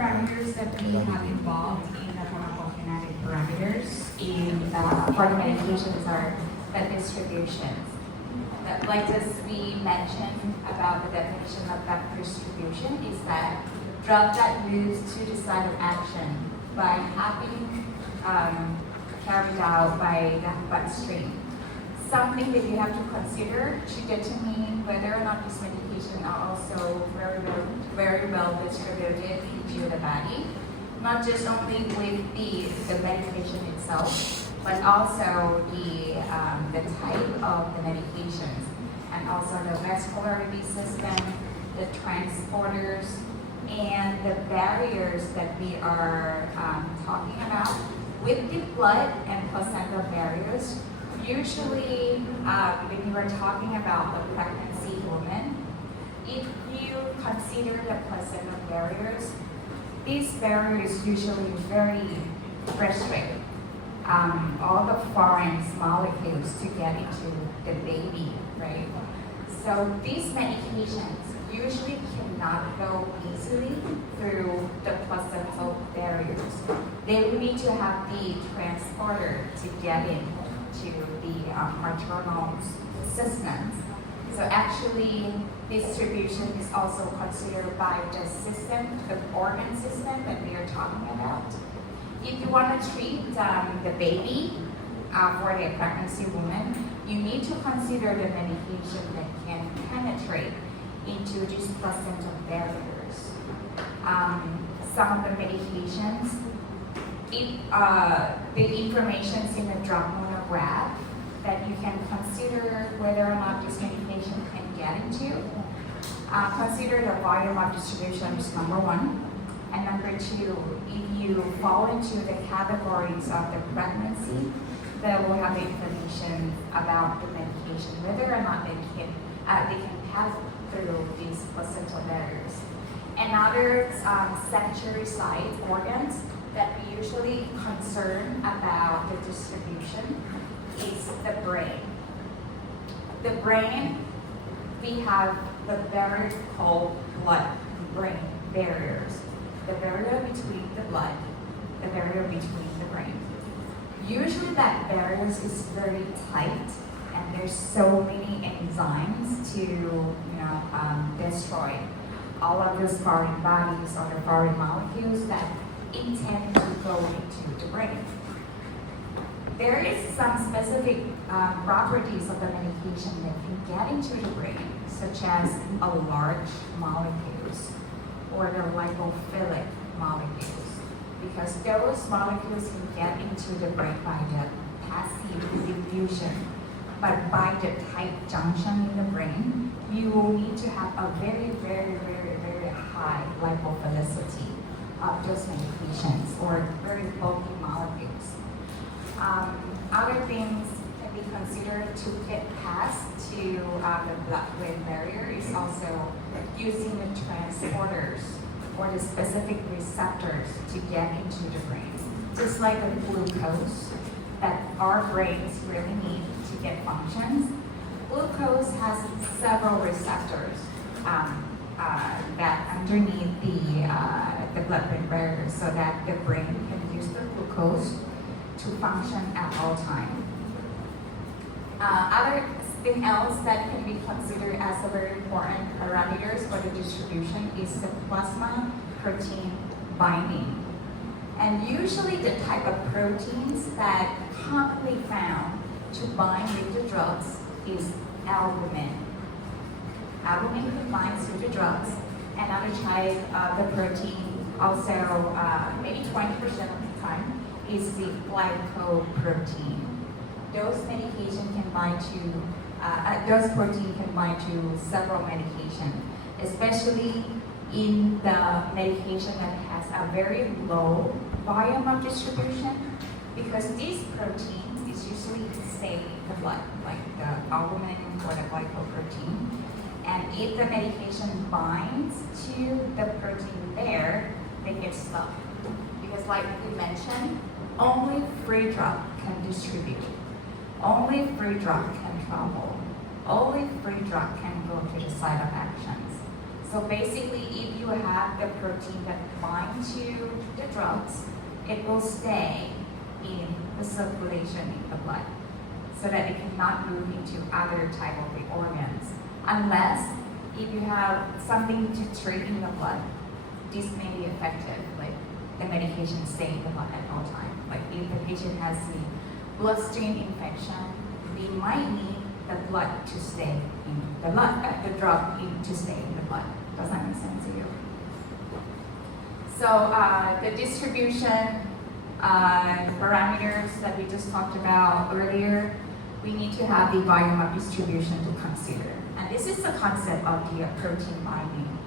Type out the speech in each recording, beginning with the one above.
parameters that we have involved in the pharmacokinetic parameters for the medications are the distributions. Like as we mentioned about the definition of that distribution is that drug that moves to the site of action by having carried out by the bloodstream. Something that you have to consider to determine whether or not these medications are also very well distributed into the body, not just only with the medication itself, but also the type of the medications, and also the vascularity system, the transporters, and the barriers that we are talking about. With the blood and placenta barriers, usually when you are talking about the pregnancy woman, if you consider the placenta barriers, these barriers usually very restrict all the foreign molecules to get into the baby, right? So these medications usually cannot go easily through the placental barriers. They will need to have the transporter to get into the maternal systems. So actually, distribution is also considered by the system, the organ system that we are talking about. If you want to treat the baby for the pregnancy woman, you need to consider the medication that can penetrate into these placental barriers. Some of the medications, the information is in the drug monograph that you can consider whether or not this medication can get into. Consider the volume of distribution is number one. And number two, if you fall into the categories of the pregnancy, then we'll have the information about the medication, whether or not they can pass through these placental barriers. Another secondary site organs that we usually concern about the distribution is the brain. The brain, we have the barrier called blood-brain barriers. The barrier between the blood, the barrier between the brain. Usually that barrier is very tight, and there's so many enzymes to destroy all of those foreign bodies or the foreign molecules that intend to go into the brain. There is some specific properties of the medication that can get into the brain, such as a large molecules or the lipophilic molecules, because those molecules can get into the brain by the passive diffusion. But by the tight junction in the brain, you will need to have a very high lipophilicity of those medications or very bulky molecules. Other things that we consider to get past to the blood-brain barrier is also using the transporters or the specific receptors to get into the brain. Just like the glucose that our brains really need to get functions, glucose has several receptors that underneath the blood-brain barrier so that the brain can use the glucose to function at all times. Other thing else that can be considered as a very important parameters for the distribution is the plasma protein binding. And usually the type of proteins that commonly found to bind with the drugs is albumin. Albumin can bind to the drugs. Another type of the protein, also maybe 20% of the time, is the glycoprotein. Those medication can bind to, those protein can bind to several medications, especially in the medication that has a very low volume of distribution, because this protein is usually stay in the blood, like the albumin or the glycoprotein. And if the medication binds to the protein there, they get stuck. Because like we mentioned, only free drug can distribute. Only free drug can travel. Only free drug can go to the site of actions. So basically, if you have the protein that binds to the drugs, it will stay in the circulation in the blood, so that it cannot move into other type of the organs. Unless if you have something to treat in the blood, this may be effective, like the medication stay in the blood at all times. Like if the patient has the bloodstream infection, we might need the blood to stay in the blood, the drug to stay in the blood. Does that make sense to you? So the distribution parameters that we just talked about earlier, we need to have the volume of distribution to consider. And this is the concept of the protein binding.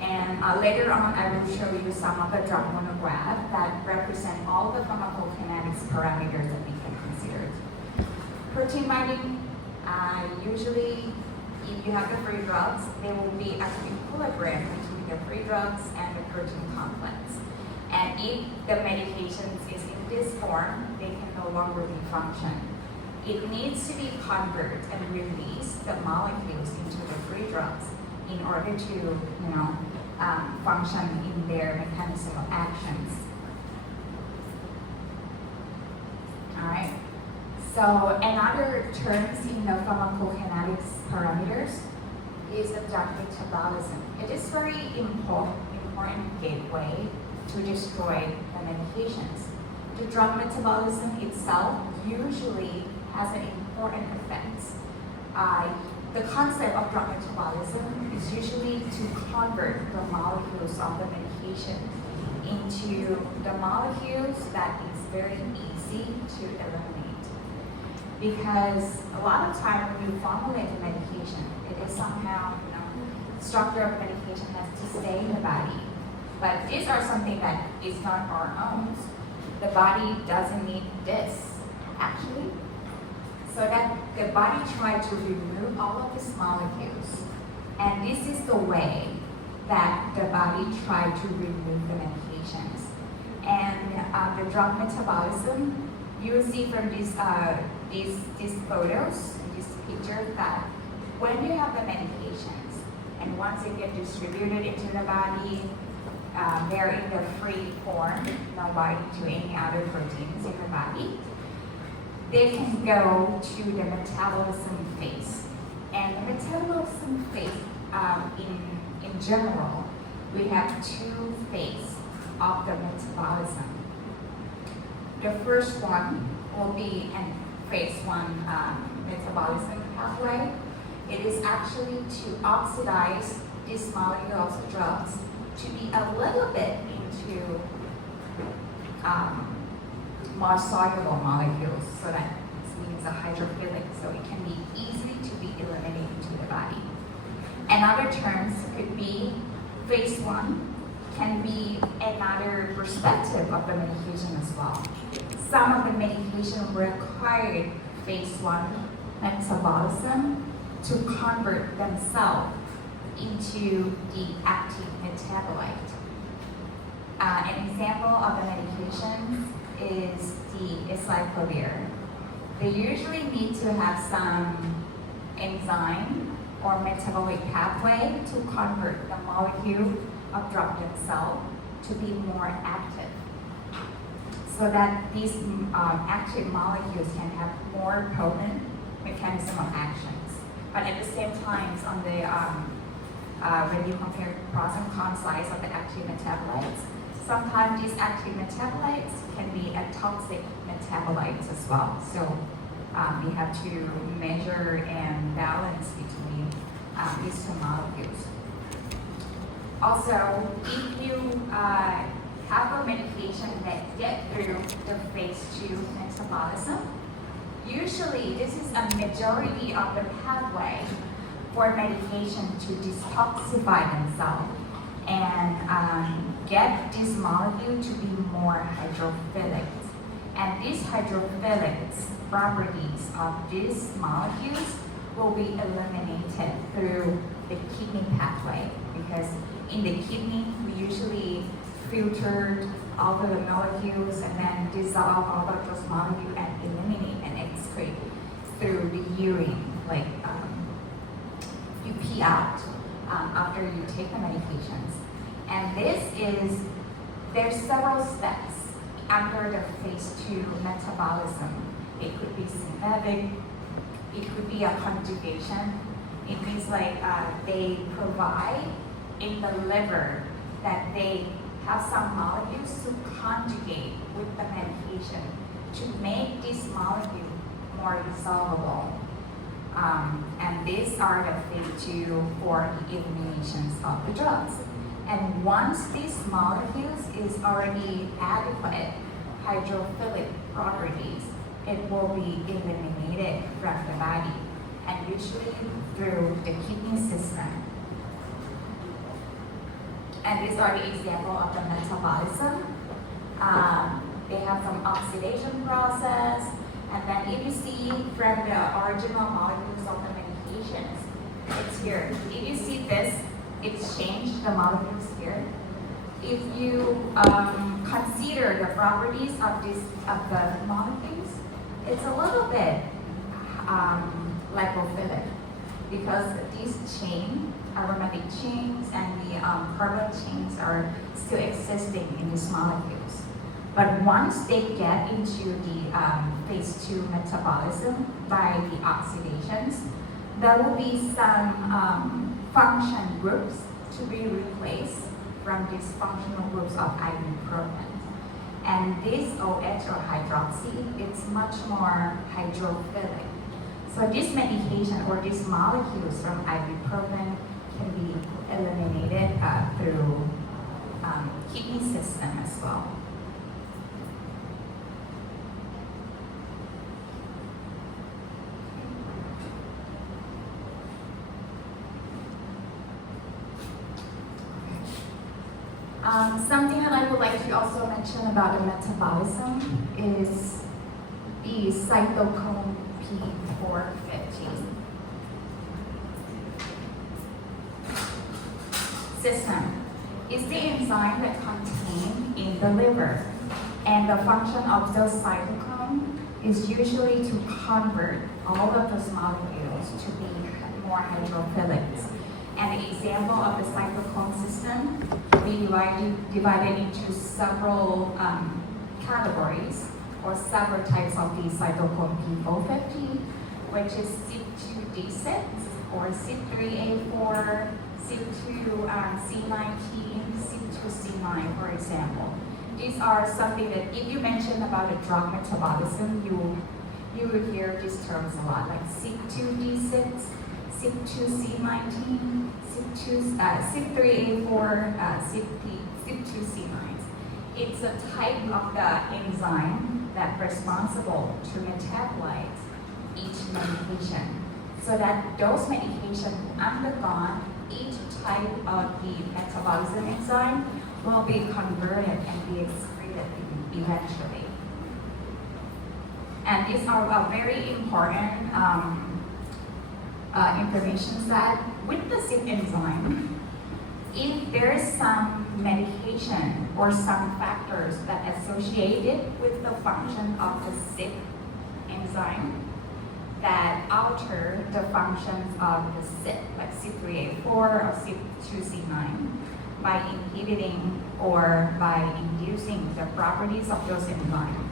And later on, I will show you some of the drug monograph that represent all the pharmacokinetics parameters that we can consider. Protein binding, usually, if you have the free drugs, they will be at equilibrium between the free drugs and the protein complex. And if the medication is in this form, they can no longer be function. It needs to be converted and release the molecules into the free drugs in order to, function in their mechanism of actions. All right. So another terms in the pharmacokinetics parameters is the drug metabolism. It is very important gateway to destroy the medications. The drug metabolism itself usually has an important effect. The concept of drug metabolism is usually to convert the molecules of the medication into the molecules that is very easy to eliminate. Because a lot of time when you formulate the medication, it is somehow, structure of medication has to stay in the body. But these are something that is not our own. The body doesn't need this, actually. So that the body tries to remove all of these molecules. And this is the way that the body tries to remove the medications. And the drug metabolism, you will see from these photos, these pictures, that when you have the medications, and once they get distributed into the body, they're in the free form, not binding to any other proteins in the body. They can go to the metabolism phase. And the metabolism phase, in general, we have two phases of the metabolism. The first one will be in phase 1 metabolism pathway. It is actually to oxidize these molecules of drugs to be a little bit into more soluble molecules, so that it means a hydrophilic, so it can be easily to be eliminated into the body. And other terms could be phase 1 can be another perspective of the medication as well. Some of the medication required phase 1 metabolism to convert themselves into the active metabolite. An example of the medication is the acyclovir. They usually need to have some enzyme or metabolic pathway to convert the molecule of drug themselves to be more active, so that these active molecules can have more potent mechanism of actions. But at the same time, on the when you compare pros and cons sides of the active metabolites, sometimes these active metabolites can be a toxic metabolites as well. So we have to measure and balance between these two molecules. Also, if you have a medication that get through the phase 2 metabolism, usually this is a majority of the pathway for medication to detoxify themselves and get this molecule to be more hydrophilic. And these hydrophilic properties of these molecules will be eliminated through the kidney pathway, because in the kidney we usually filter all of the molecules and then dissolve all of those molecules and eliminate and excrete through the urine, like you pee out after you take the medications. And there's several steps under the phase 2 metabolism. It could be synthetic, it could be a conjugation. It means like they provide in the liver that they have some molecules to conjugate with the medication to make this molecule more dissolvable. And these are the phase 2 for the eliminations of the drugs. And once these molecules is already adequate hydrophilic properties, it will be eliminated from the body, and usually through the kidney system. And these are the example of the metabolism. They have some oxidation process, and then if you see from the original molecules of the medications, it's here. If you see this, it's changed the molecules here. If you consider the properties of the molecules, it's a little bit lipophilic because these aromatic chains and the carbon chains are still existing in these molecules. But once they get into the phase 2 metabolism by the oxidations, there will be some function groups to be replaced from these functional groups of ibuprofen. And this OH or hydroxy, it's much more hydrophilic. So this medication or these molecules from ibuprofen can be eliminated through kidney system as well. Something that I would like to also mention about the metabolism is the cytochrome P450 system. It's the enzyme that contained in the liver, and the function of those cytochrome is usually to convert all of those molecules to be more hydrophilic. And the example of the cytochrome system, we divided into several categories or several types of the cytochrome P450, which is CYP2D6 or CYP3A4, CYP2C19, CYP2C9, for example. These are something that if you mention about the drug metabolism, you will hear these terms a lot, like CYP2D6, CYP2C19, CYP3A4, CYP2C9. It's a type of the enzyme that's responsible to metabolize each medication, so that those medications undergone each type of the metabolism enzyme will be converted and be excreted eventually. And these are very important information that with the CYP enzyme, if there is some medication or some factors that associated with the function of the CYP enzyme that alter the functions of the CYP, like CYP3A4 or CYP2C9, by inhibiting or by inducing the properties of those enzymes,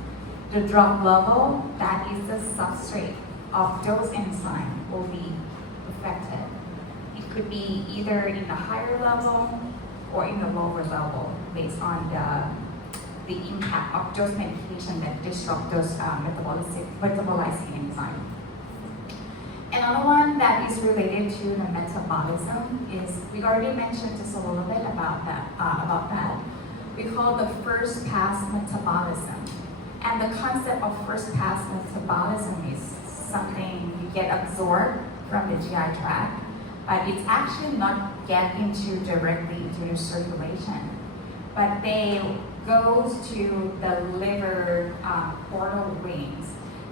the drug level that is the substrate of those enzymes will be affected. It could be either in the higher level or in the lower level based on the impact of those medications that disrupt those metabolizing enzymes. Another one that is related to the metabolism is, we already mentioned just a little bit about that. We call the first pass metabolism. And the concept of first pass metabolism is something you get absorbed from the GI tract, but it's actually not get into directly into the circulation. But they goes to the liver portal veins.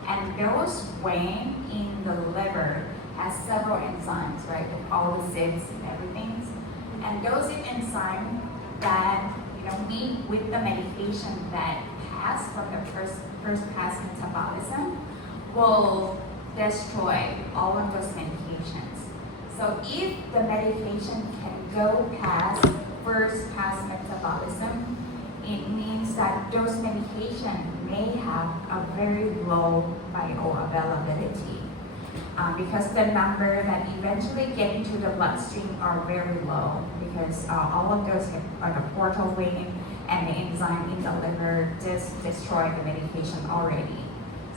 And those veins in the liver has several enzymes, right? With all the CYPs and everything. And those enzymes that meet with the medication that pass from the first pass metabolism will destroy all of those medications. So if the medication can go past metabolism, it means that those medications may have a very low bioavailability. Because the number that eventually get into the bloodstream are very low because all of those are the portal vein and the enzyme in the liver just destroy the medication already.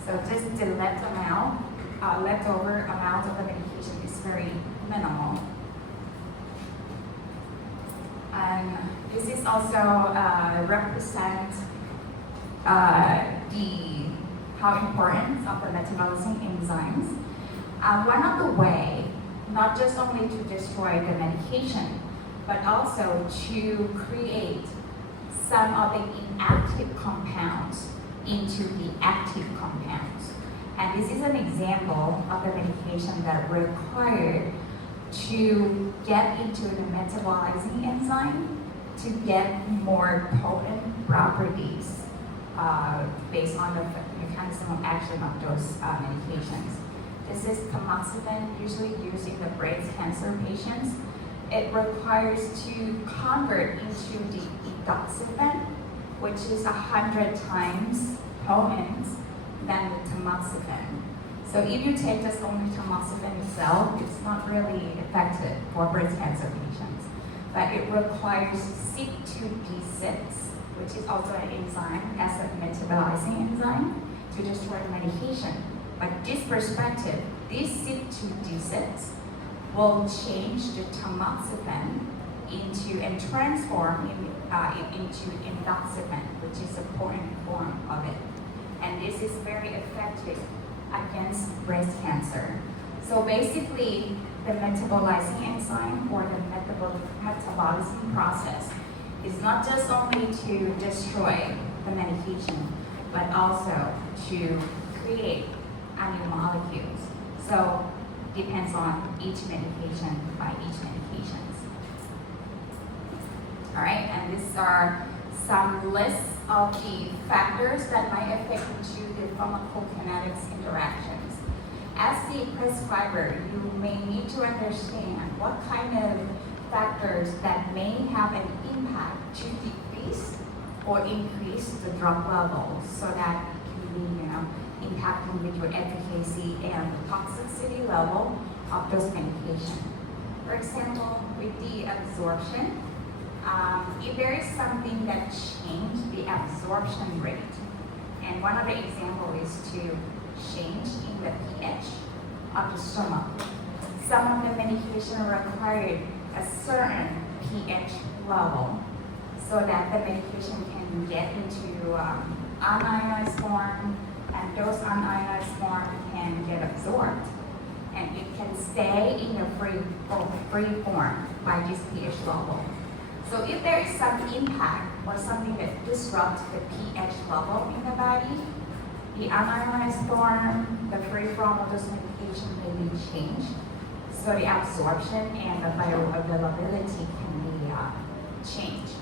So just the leftover amount of the medication is very minimal. And this is also represent how important of the metabolism enzymes. One of the way, not just only to destroy the medication, but also to create some of the inactive compounds into the active compounds. And this is an example of the medication that required to get into the metabolizing enzyme to get more potent properties based on the mechanism of action of those medications. This is tamoxifen, usually used in the breast cancer patients. It requires to convert into the edoxafen, which is 100 times potent than the tamoxifen. So if you take just only tamoxifen itself, it's not really effective for breast cancer patients. But it requires CYP2D6, which is also an enzyme, as a metabolizing enzyme, to destroy the medication. But this perspective, this CYP2D6 will change the tamoxifen into and transform it into endoxifen, which is a potent form of it. And this is very effective against breast cancer. So basically, the metabolizing enzyme or the metabolism process is not just only to destroy the medication, but also to create new molecules. So depends on each medication by each medications. All right, and these are some lists of the factors that might affect into the pharmacokinetics interactions. As the prescriber, you may need to understand what kind of factors that may have an impact to decrease or increase the drug levels so that it can be, impacting with your efficacy and the toxicity level of those medications. For example, with the absorption, if there is something that changed the absorption rate, and one of the examples is to change in the pH of the stomach. Some of the medication required a certain pH level so that the medication can get into unionized form, and those unionized form can get absorbed, and it can stay in the free form by this pH level. So if there is some impact or something that disrupts the pH level in the body, the unionized form, the free form of those medications may be changed. So the absorption and the bioavailability can be changed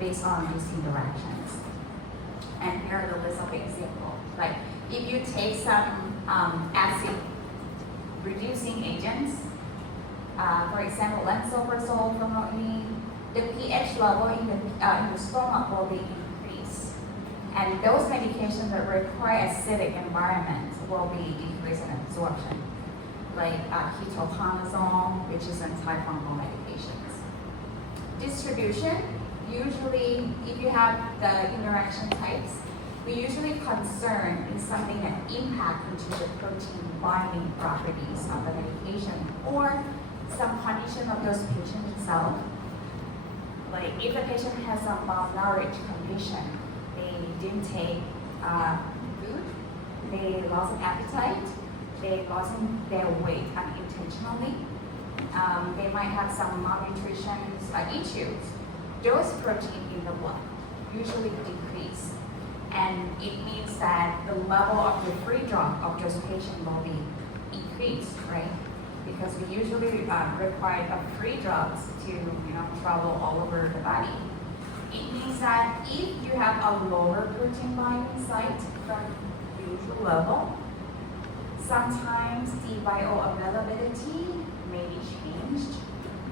based on these interactions. And here are the list of examples. Like if you take some acid reducing agents, for example, lansoprazole, famotidine, the pH level in the stomach will be increased. And those medications that require acidic environment will be decreased in absorption, like ketoconazole, which is antifungal medications. Distribution, usually if you have the interaction types, we usually concern in something that impact into the protein binding properties of the medication or some condition of those patients itself. Like if a patient has a malnourished condition, they didn't take food, they lost an appetite, they lost their weight unintentionally, they might have some malnutrition issues. Those proteins in the blood usually decrease. And it means that the level of the free drug of those patients will be increased, right? Because we usually require free drugs to travel all over the body. It means that if you have a lower protein binding site from the usual level, sometimes the bioavailability may be changed,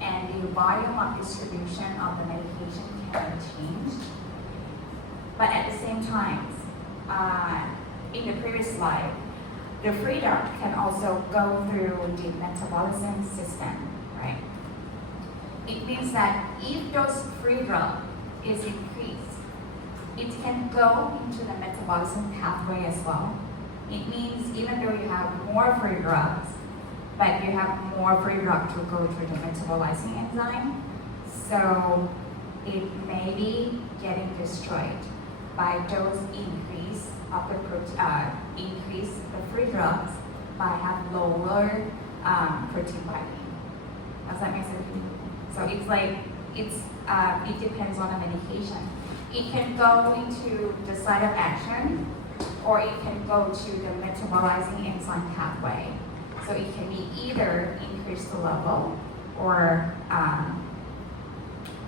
and the volume of distribution of the medication can be changed. But at the same time, in the previous slide, the free drug can also go through the metabolism system, right? It means that if those free drug is increased, it can go into the metabolism pathway as well. It means even though you have more free drugs, but you have more free drug to go through the metabolizing enzyme, so it may be getting destroyed by those increase of the increase the free drugs by have lower protein binding. Does that make sense? So it's like it depends on the medication. It can go into the site of action, or it can go to the metabolizing enzyme pathway. So it can be either increase the level or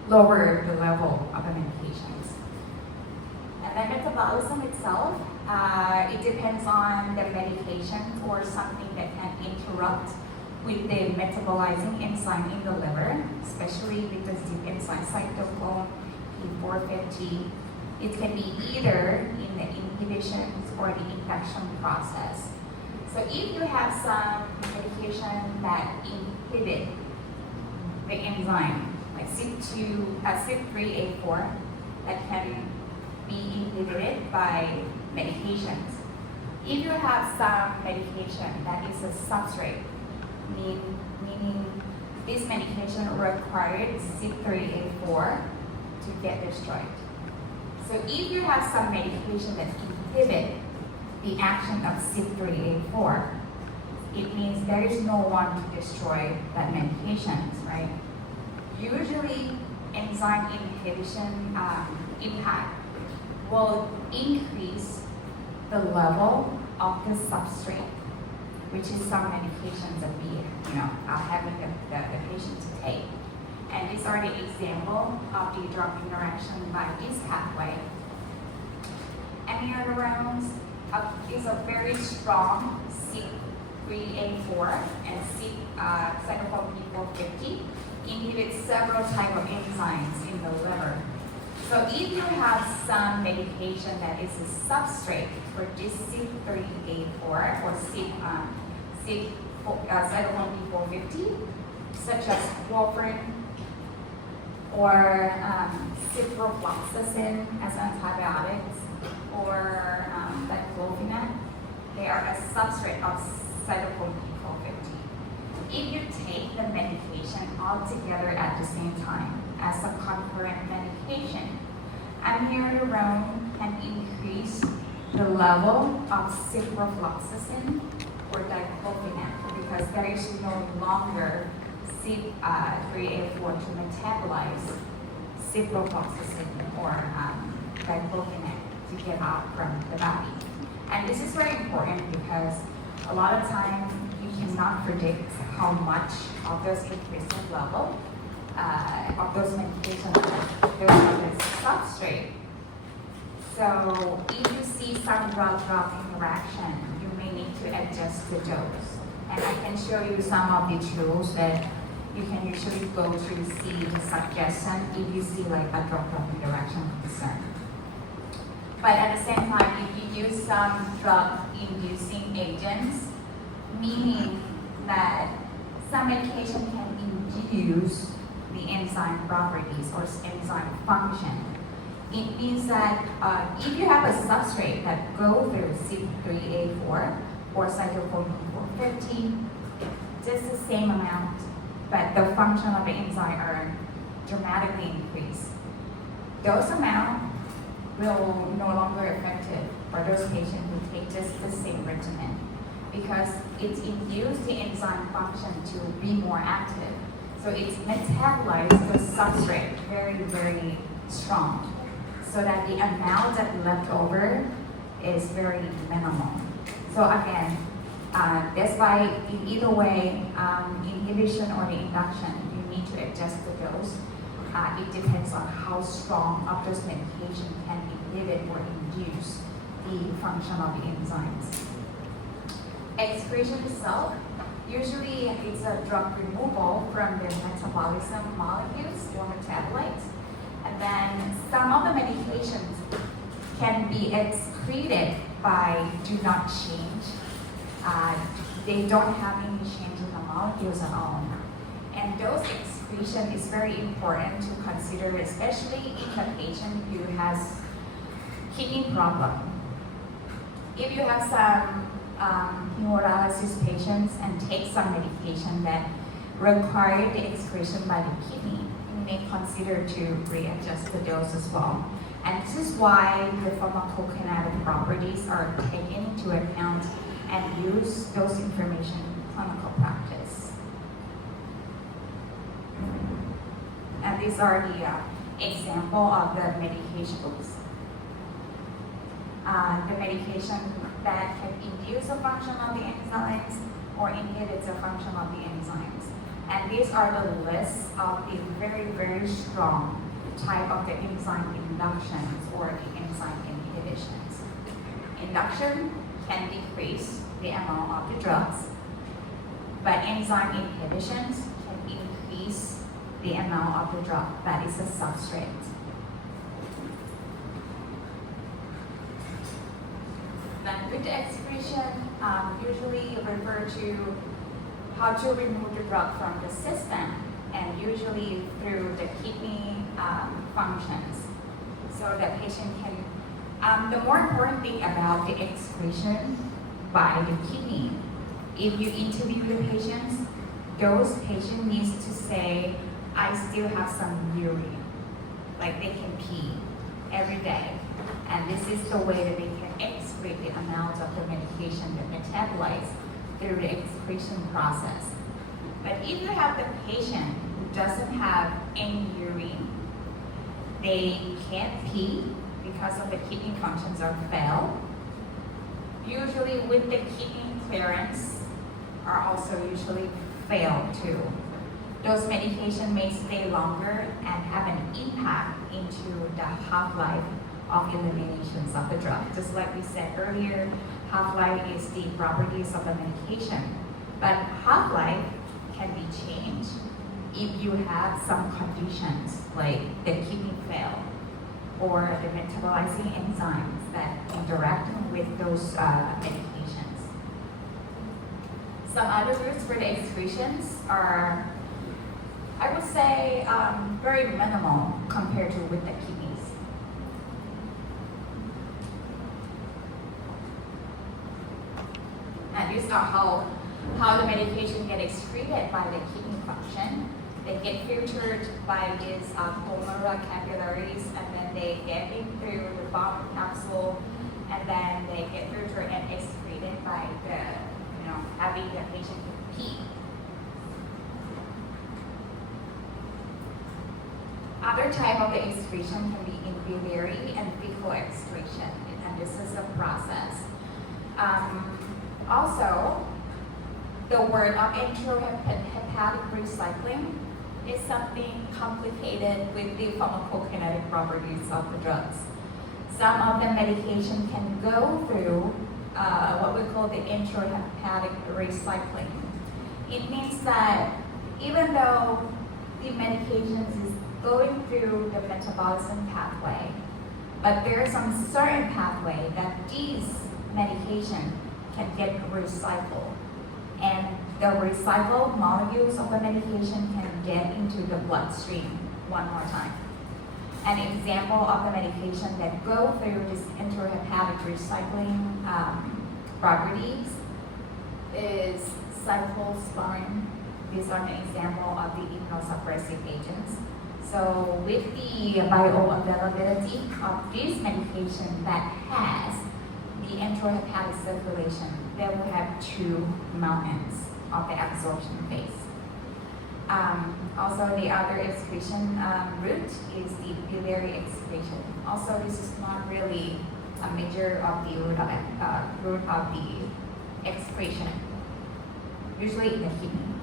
lower the level of the medications. And then metabolism itself, it depends on the medication or something that can interrupt with the metabolizing enzyme in the liver, especially with the ZIP enzyme cytochrome P450. It can be either in the inhibitions or the induction process. So if you have some medication that inhibit the enzyme, like CYP3A4, that can be inhibited by medications. If you have some medication that is a substrate, meaning this medication requires CYP3A4 to get destroyed. So if you have some medication that inhibit the action of CYP3A4, it means there is no one to destroy that medication, right? Usually, enzyme inhibition impact will increase the level of the substrate, which is some medications that we, are having the patient to take. And these are the example of the drug interaction by this pathway. Amiodarone is a very strong CYP3A4 and cytochrome P450 inhibits several types of enzymes in the liver. So if you have some medication that is a substrate for this CYP3A4 or cytochrome P450, such as warfarin or ciprofloxacin as antibiotics, or diclofenac, they are a substrate of cytochrome P450. If you take the medication all together at the same time as a concurrent medication, amiodarone can increase the level of ciprofloxacin or diclofenac because there is no longer CYP3A4 to metabolize ciprofloxacin or diclofenac to get out from the body. And this is very important because a lot of times you cannot predict how much of those increasing level of those medications there's on this substrate. So if you see some drug-drug interaction, you may need to adjust the dose. And I can show you some of the tools that you can usually go to see the suggestion if you see like a drug-drug interaction concern. But at the same time, if you use some drug-inducing agents, meaning that some medication can induce the enzyme properties or enzyme function, it means that if you have a substrate that goes through CYP3A4 or cytochrome P450, just the same amount, but the function of the enzyme are dramatically increased. Those amounts will no longer effective for those patients who take just the same regimen because it's induced the enzyme function to be more active. So it's metabolized the substrate very, very strong so that the amount that left over is very minimal. So again, that's why in either way, inhibition or the induction, you need to adjust the dose. It depends on how strong of those medication can inhibit or induce the function of the enzymes. Excretion itself, Usually it's a drug removal from the metabolism molecules or metabolites. And then some of the medications can be excreted by do not change. They don't have any change in the molecules at all. And those excretion is very important to consider, especially in a patient who has kidney problem. If you have some hemodialysis patients and take some medication that require the excretion by the kidney, you may consider to readjust the dose as well. And this is why the pharmacokinetic properties are taken into account and use those information in clinical practice. And these are the example of the medications. The medication that can induce a function of the enzymes or inhibits a function of the enzymes. And these are the lists of the very, very strong type of the enzyme inductions or the enzyme inhibitions. Induction can decrease the amount of the drugs, but enzyme inhibitions can increase the amount of the drug that is a substrate. Then with the excretion, usually refer to how to remove the drug from the system, and usually through the kidney functions. So the patient can, the more important thing about the excretion by the kidney, if you interview the patients, those patients needs to say, I still have some urine, like they can pee every day. And this is the way that they can excrete the amount of the medication that metabolites through the excretion process. But if you have the patient who doesn't have any urine, they can't pee because of the kidney functions are failed. Usually with the kidney clearance are also usually failed too. Those medication may stay longer and have an impact into the half-life of eliminations of the drug. Just like we said earlier, half-life is the properties of the medication. But half-life can be changed if you have some conditions like the kidney fail or the metabolizing enzymes that interact with those medications. Some other routes for the excretions are, I would say, very minimal compared to with the kidneys. And these are how the medication get excreted by the kidney function. They get filtered by these glomerular capillaries, and then they get in through the bone capsule, and then they get filtered and excreted by the, having the patient pee. Other type of the excretion can be in biliary and fecal excretion, and this is a process. Also, the word of enterohepatic recycling is something complicated with the pharmacokinetic properties of the drugs. Some of the medication can go through what we call the enterohepatic recycling. It means that even though the medications is going through the metabolism pathway, but there is some certain pathway that these medications can get recycled. And the recycled molecules of the medication can get into the bloodstream one more time. An example of the medication that go through this enterohepatic recycling properties is cyclosporine. These are an example of the immunosuppressive agents. So with the bioavailability of this medication that has the enterohepatic circulation, they will have two moments of the absorption phase. Also, the other excretion route is the biliary excretion. Also, this is not really a major of the route of the excretion, usually in the kidney.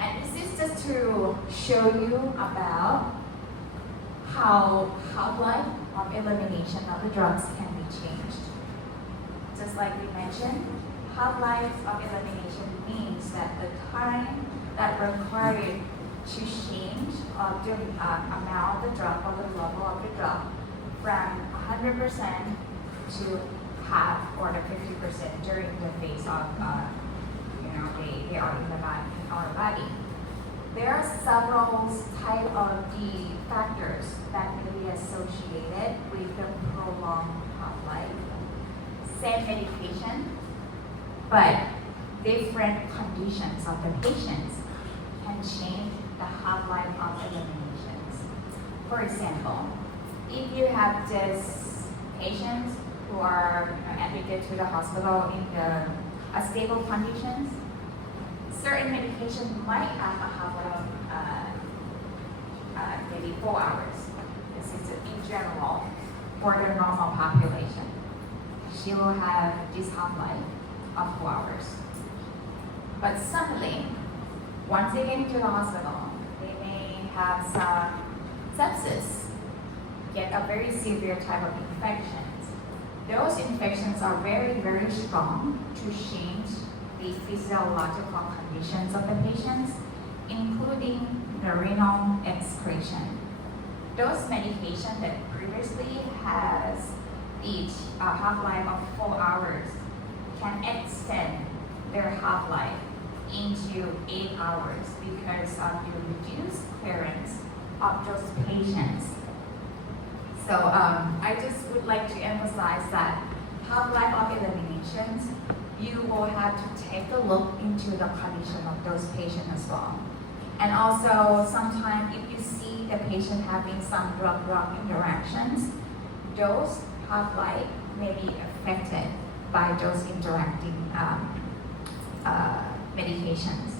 And this is just to show you about how half-life of elimination of the drugs can be changed. Just like we mentioned, half-life of elimination means that the time that required to change of the amount of the drug or the level of the drug from 100% to half or the 50% during the phase of they are in our body. There are several type of the factors that may be associated with the prolonged half-life. Same medication, but different conditions of the patients can change the half-life of eliminations. For example, if you have these patients who are admitted to the hospital in the stable conditions, certain medication might have a half-life of maybe 4 hours. This is in general for the normal population. She will have this half-life of 4 hours. But suddenly, once they get into the hospital, they may have some sepsis, get a very severe type of infections. Those infections are very, very strong to change the physiological conditions of the patients, including the renal excretion. Those medications that previously has the half-life of 4 hours can extend their half-life into 8 hours because of the reduced clearance of those patients. So I just would like to emphasize that half-life of eliminations, you will have to take a look into the condition of those patients as well. And also, sometimes if you see the patient having some drug-drug interactions, those half-life may be affected by those interacting medications.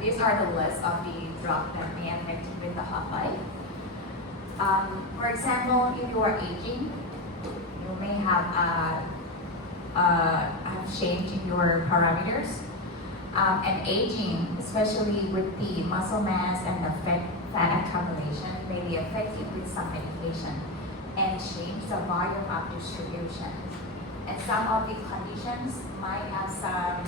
These are the list of the drugs that may affect with the half-life. For example, if you are aging, you may have change in your parameters. And aging, especially with the muscle mass and the fat accumulation, may be affected with some medication and change the volume of distribution. And some of the conditions might have some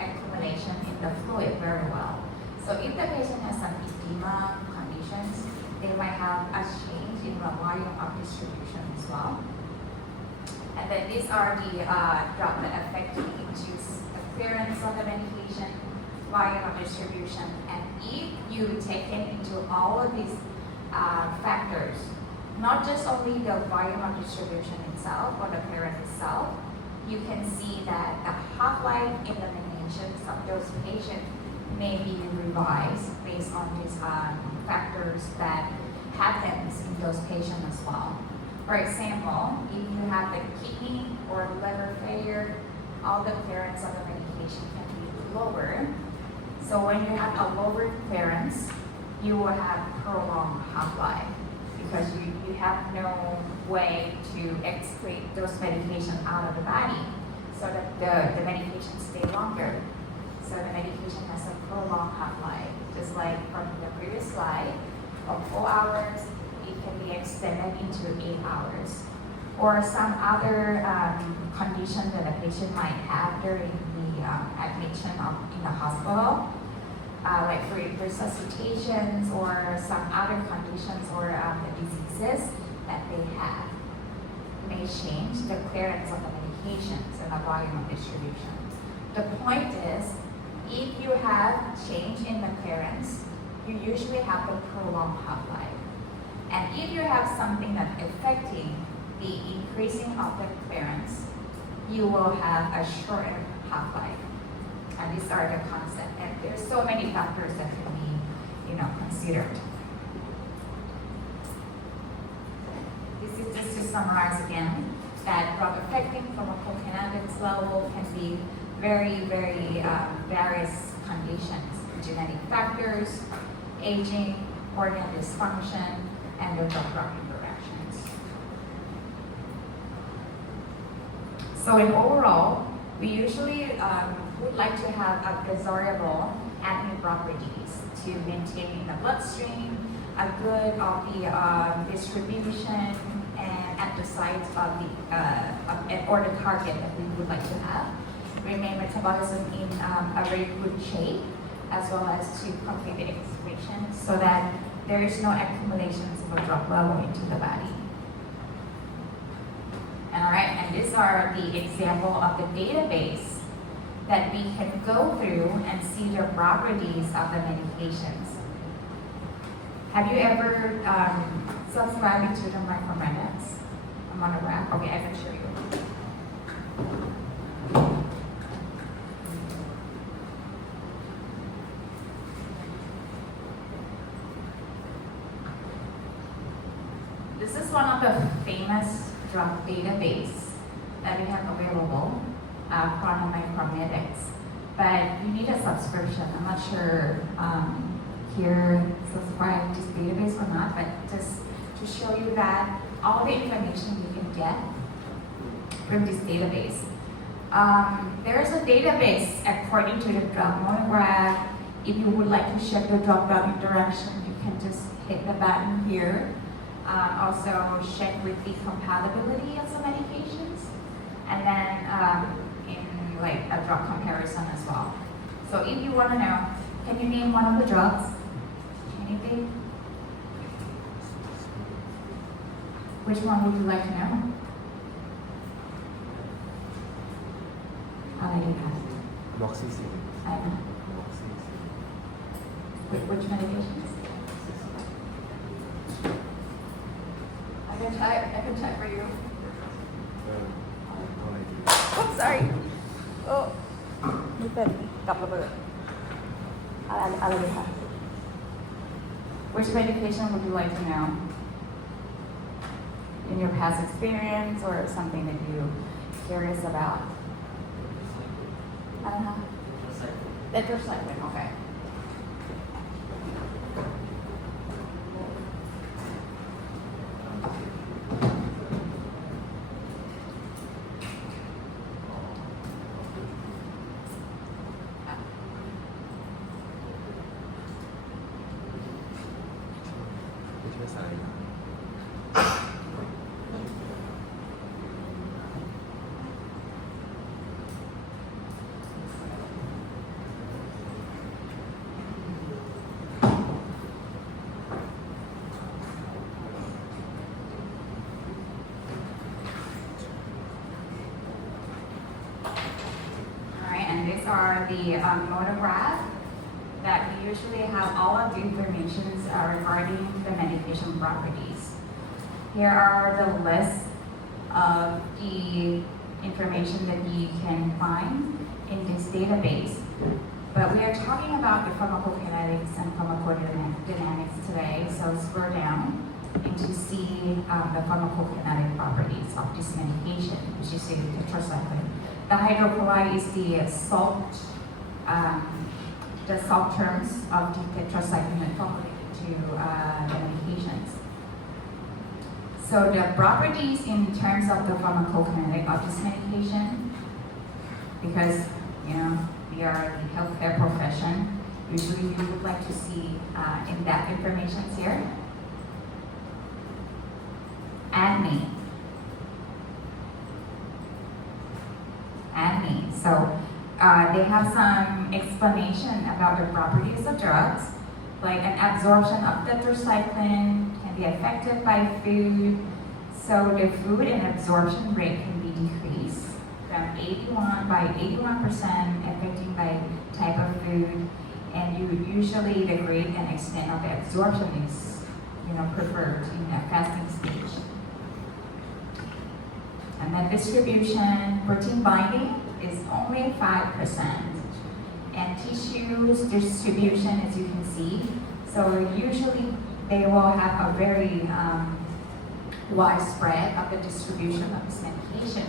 accumulation in the fluid very well. So if the patient has some edema conditions, they might have a change in the volume of distribution as well. And then these are the drugs that affect into the clearance of the medication, volume of distribution. And if you take into all of these factors, not just only the volume of distribution itself or the clearance itself, you can see that the half-life eliminations of those patients may be revised based on these factors that happens in those patients as well. For example, if you have the kidney or liver failure, all the clearance of the medication can be lower. So when you have a lower clearance, you will have prolonged half-life because you have no way to excrete those medications out of the body so that the medication stay longer. So the medication has a prolonged half-life, just like from the previous slide, of 4 hours, it can be extended into 8 hours. Or some other condition that a patient might have during the admission in the hospital, like for resuscitations or some other conditions or the diseases that they have, may change the clearance of the medications and the volume of distribution. The point is, if you have change in the clearance, you usually have a prolonged half-life. And if you have something that's affecting the increasing of the clearance, you will have a shorter half-life. And these are the concepts. And there's so many factors that can be, considered. This is just to summarize again that drug affecting pharmacodynamics level can be very, very various conditions, genetic factors, aging, organ dysfunction, and the drug-drug interactions. So in overall, we usually would like to have a desirable admin properties to maintain in the bloodstream, a good of the distribution, and at at the sites of or the target that we would like to have, remain metabolism in a very good shape, as well as to complete the excretion so that there is no accumulations of a drug level into the body. All right, and these are the example of the database that we can go through and see the properties of the medications. Have you ever subscribed to the Microminutes monograph? Okay, I can show you. This is one of the famous drug database that we have available from Microminutes, but you need a subscription. I'm not sure here subscribe to this database or not, but just to show you that all the information you can get from this database. There is a database according to the drug monograph. If you would like to check the drug-drug interaction, you can just hit the button here. Also check with the compatibility of some medications, and then in like a drug comparison as well. So if you want to know, can you name one of the drugs? Anything? Which one would you like to know? I'll let you pass. Amoxicillin. I don't know. Which medications? I can check for you. Oh, sorry. Oh, นี่เป็นกับระเบิดอะไรดีคะ Which medication would you like to know? In your past experience or something that you're curious about? I don't know. Tetracycline, okay. These are the monograph that we usually have all of the information regarding the medication properties. Here are the list of the information that you can find in this database. But we are talking about the pharmacokinetics and pharmacodynamics today, so scroll down and to see the pharmacokinetic properties of this medication, which is the tetracycline. The hydrochloride is the salt terms of the tetracycline incorporated to the medications. So the properties in terms of the pharmacokinetic of this medication, because we are the healthcare profession, usually we would like to see in-depth information here. ADME. So they have some explanation about the properties of drugs, like an absorption of tetracycline can be affected by food. So the food and absorption rate can be decreased from 81% affecting by type of food, and usually the rate and extent of the absorption is preferred in a fasting stage. And then distribution, protein binding is only 5%. And tissues distribution, as you can see, so usually they will have a very widespread of the distribution of this medication.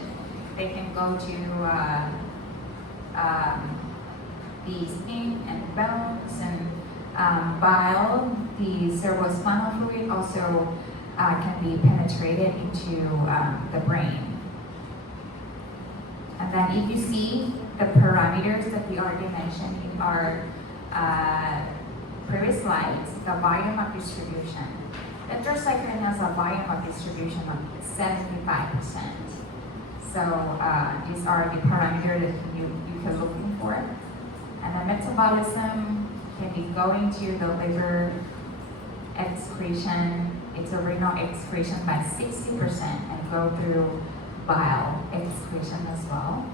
They can go to the skin and bones and bile. The cerebrospinal fluid also can be penetrated into the brain. And then if you see the parameters that we already mentioned in our previous slides, the volume of distribution. Tetracycline has a volume of distribution of 75%. So these are the parameters that you can look for. And the metabolism can be going to the liver excretion, it's a renal excretion by 60% and go through bile excretion as well.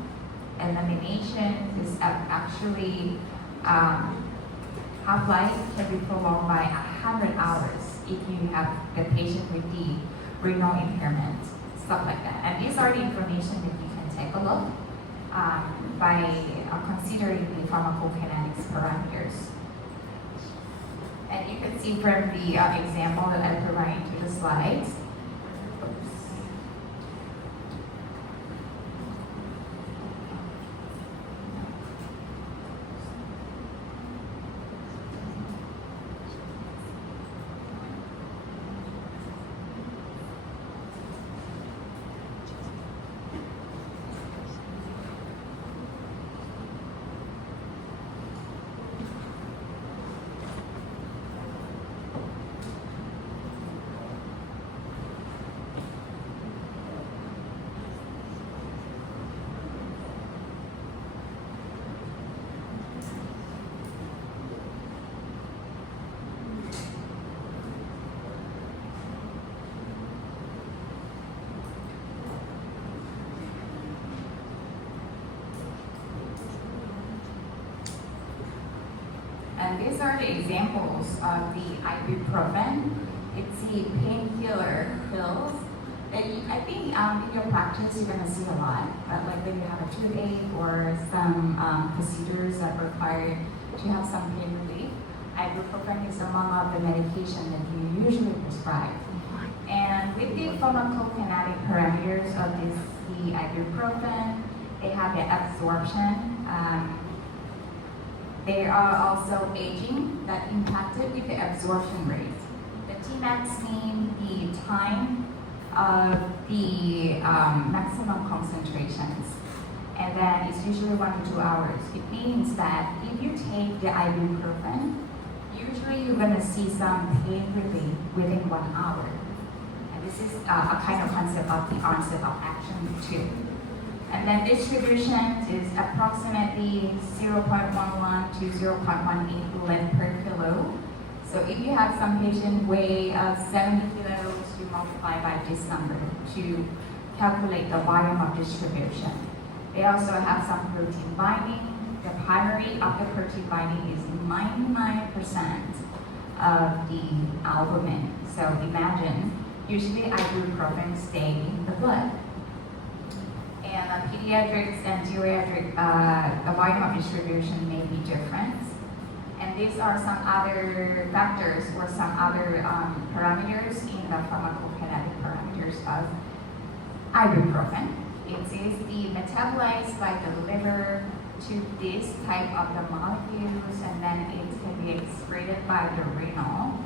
Elimination is actually half-life can be prolonged by 100 hours if you have the patient with the renal impairment, stuff like that. And these are the information that you can take a look by considering the pharmacokinetics parameters. And you can see from the example that I provided to the slides. Oops. And these are the examples of the ibuprofen. It's the painkiller pills that I think in your practice you're going to see a lot. Like when you have a toothache or some procedures that require to have some pain relief, ibuprofen is among of the medication that you usually prescribe. And with the pharmacokinetic parameters of the ibuprofen, they have the absorption. They are also aging that impacted with the absorption rate. The Tmax means the time of the maximum concentrations. And then it's usually 1 to 2 hours. It means that if you take the ibuprofen, usually you're going to see some pain relief within 1 hour. And this is a kind of concept of the onset of action too. And then distribution is approximately 0.11 to 0.18 lead per kilo. So if you have some patient weigh 70 kilos, you multiply by this number to calculate the volume of distribution. They also have some protein binding. The primary of the protein binding is 99% of the albumin. So imagine, usually ibuprofen stay in the blood. And pediatrics and geriatric, the volume of distribution may be different. And these are some other factors or some other parameters in the pharmacokinetic parameters of ibuprofen. It is the metabolized by the liver to this type of the molecules, and then it can be excreted by the renal.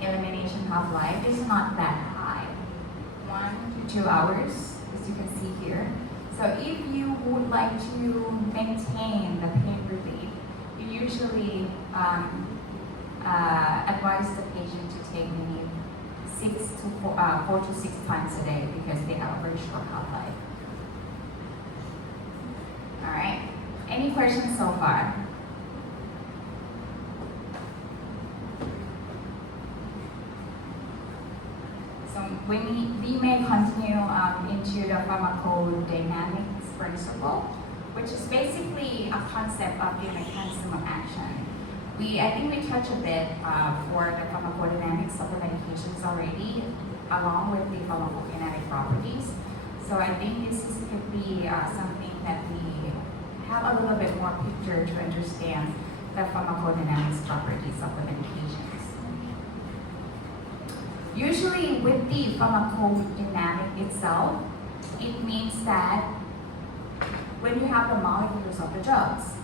Elimination half-life is not that high, 1 to 2 hours, as you can see here. So if you would like to maintain the pain relief, you usually advise the patient to take maybe 4 to 6 times a day because they have a very short half-life. All right. Any questions so far? So we may continue into the pharmacodynamics principle, which is basically a concept of the mechanism of action. I think we touched a bit for the pharmacodynamics of the medications already, along with the pharmacokinetic properties. So I think this could be something that we have a little bit more picture to understand the pharmacodynamics properties of the medications. Usually with the pharmacodynamic itself, it means that when you have the molecules of the drugs,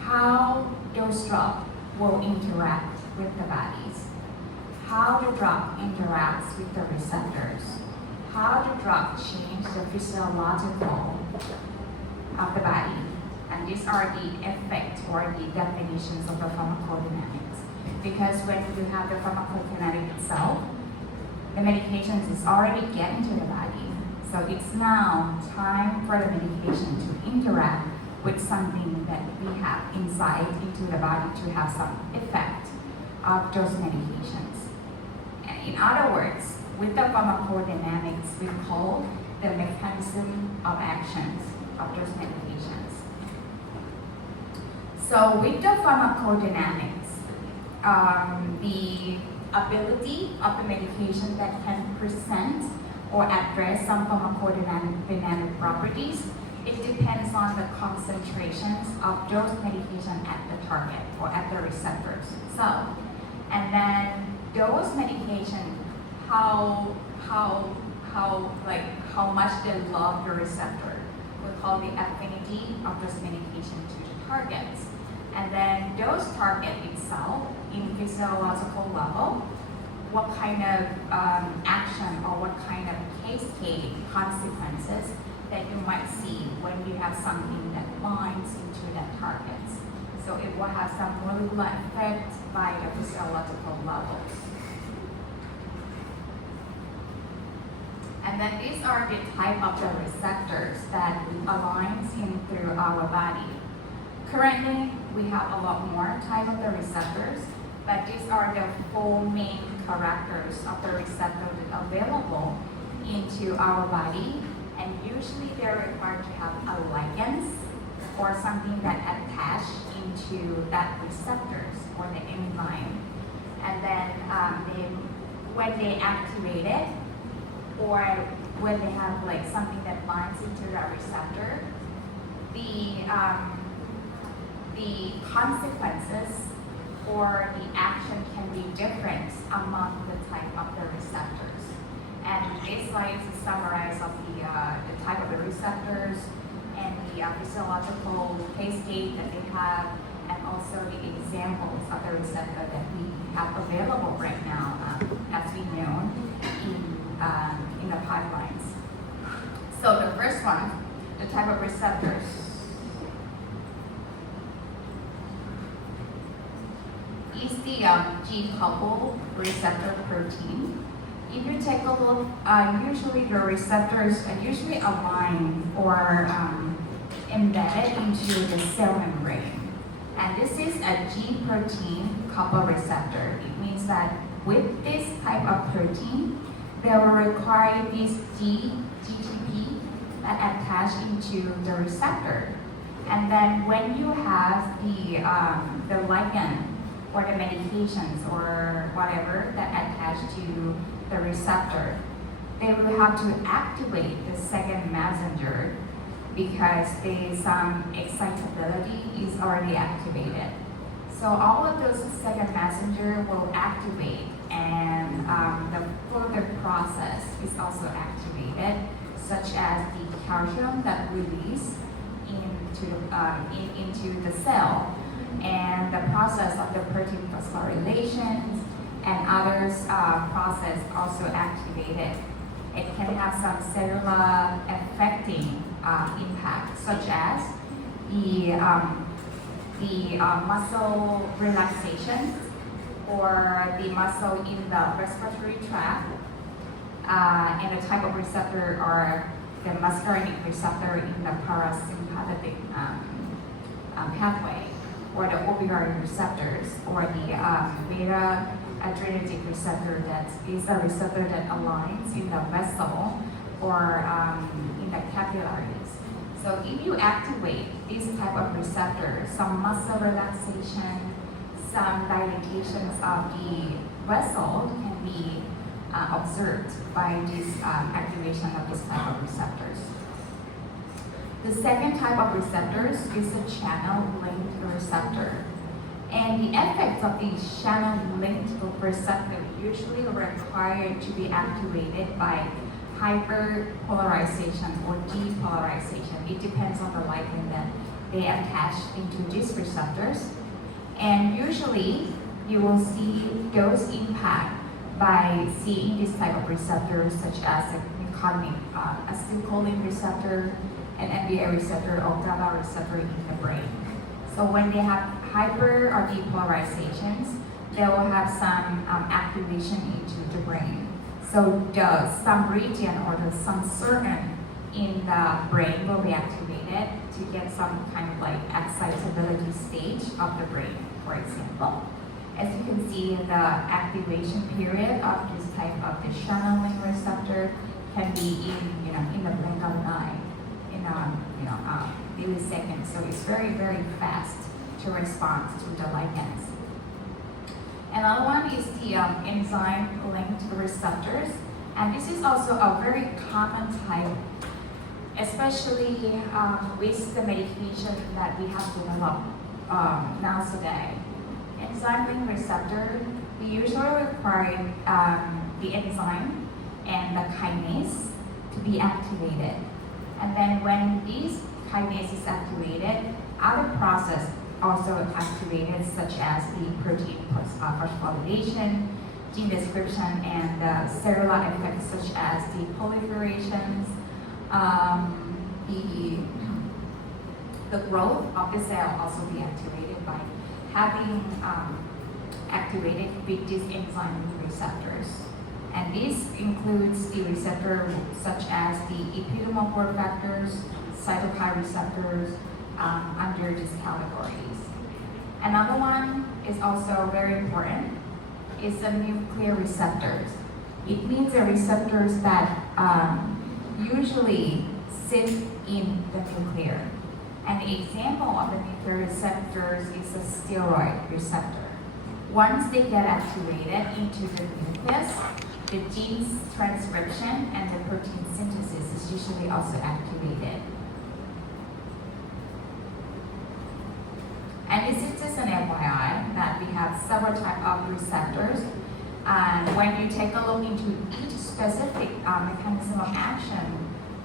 how those drugs will interact with the bodies, how the drug interacts with the receptors, how the drug changes the physiological of the body. And these are the effects or the definitions of the pharmacodynamics. Because when you have the pharmacokinetic itself, the medications is already getting to the body. So it's now time for the medication to interact with something that we have inside into the body to have some effect of those medications. And in other words, with the pharmacodynamics, we call the mechanism of actions of those medications. So with the pharmacodynamics, the ability of the medication that can present or address some pharmacodynamic properties, it depends on the concentrations of those medications at the target or at the receptors. So, and then those medications, how much they love the receptor, we call the affinity of those medications to the targets. And then those target itself in physiological level, what kind of action or what kind of cascade consequences that you might see when you have something that binds into that target. So it will have some molecular effect by the physiological levels. And then these are the type of the receptors that aligns in through our body. Currently, we have a lot more type of the receptors, but these are the four main characters of the receptor that are available into our body, and usually they're required to have a ligand or something that attach into that receptors or the enzyme. And then when they activate it, or when they have like something that binds into that receptor, the consequences or the action can be different among the type of the receptors. And this slide is a summary of the type of the receptors and the physiological cascade that they have, and also the examples of the receptor that we have available right now, as we know in the pipelines. So the first one, the type of receptors. Is the G-coupled receptor protein. If you take a look, usually the receptors are usually aligned or embedded into the cell membrane. And this is a G protein coupled receptor. It means that with this type of protein, they will require this GTP that attach into the receptor. And then when you have the ligand or the medications or whatever that attach to the receptor, they will have to activate the second messenger because some excitability is already activated. So all of those second messenger will activate, and the further process is also activated, such as the calcium that release into the cell, and the process of the protein phosphorylation and others process also activated. It can have some cellular affecting impact, such as the muscle relaxation or the muscle in the respiratory tract, and the type of receptor or the muscarinic receptor in the parasympathetic pathway, or the opioid receptors, or the beta adrenergic receptor that is a receptor that aligns in the vessel or in the capillaries. So if you activate this type of receptor, some muscle relaxation, some dilatations of the vessel can be observed by this activation of this type of receptors. The second type of receptors is a channel-linked receptor. And the effects of the channel-linked receptor usually require to be activated by hyperpolarization or depolarization. It depends on the ligand that they attach into these receptors. And usually, you will see those impact by seeing this type of receptors, such as a nicotinic acetylcholine receptor, an NMDA receptor, or GABA receptor in the brain. So when they have hyper or depolarizations, they will have some activation into the brain. So some region or some certain in the brain will be activated to get some kind of like excitability stage of the brain, for example. As you can see, the activation period of this type of the channeling receptor can be in the blink of an eye, in milliseconds. So it's very, very fast to respond to the ligands. Another one is the enzyme linked receptors, and this is also a very common type, especially with the medication that we have developed now today. Enzyme linked receptor, we usually require the enzyme and the kinase to be activated. And then when these kinase is activated, other process also activated, such as the protein phosphorylation, gene description, and cellular effects such as the proliferations, the growth of the cell also be activated by having activated with these enzyme receptors. And this includes the receptor such as the epidermal growth factors, cytokine receptors, under these categories. Another one is also very important, is the nuclear receptors. It means the receptors that usually sit in the nuclear. An example of the nuclear receptors is a steroid receptor. Once they get activated into the nucleus, the gene's transcription and the protein synthesis is usually also activated. And this is just an FYI that we have several types of receptors. And when you take a look into each specific mechanism of action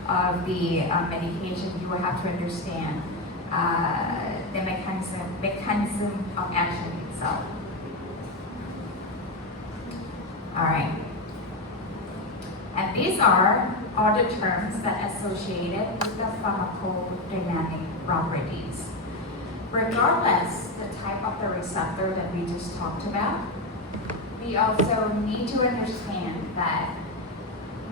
of the medication, you will have to understand the mechanism of action itself. All right. And these are all the terms that are associated with the pharmacodynamic properties. Regardless the type of the receptor that we just talked about, we also need to understand that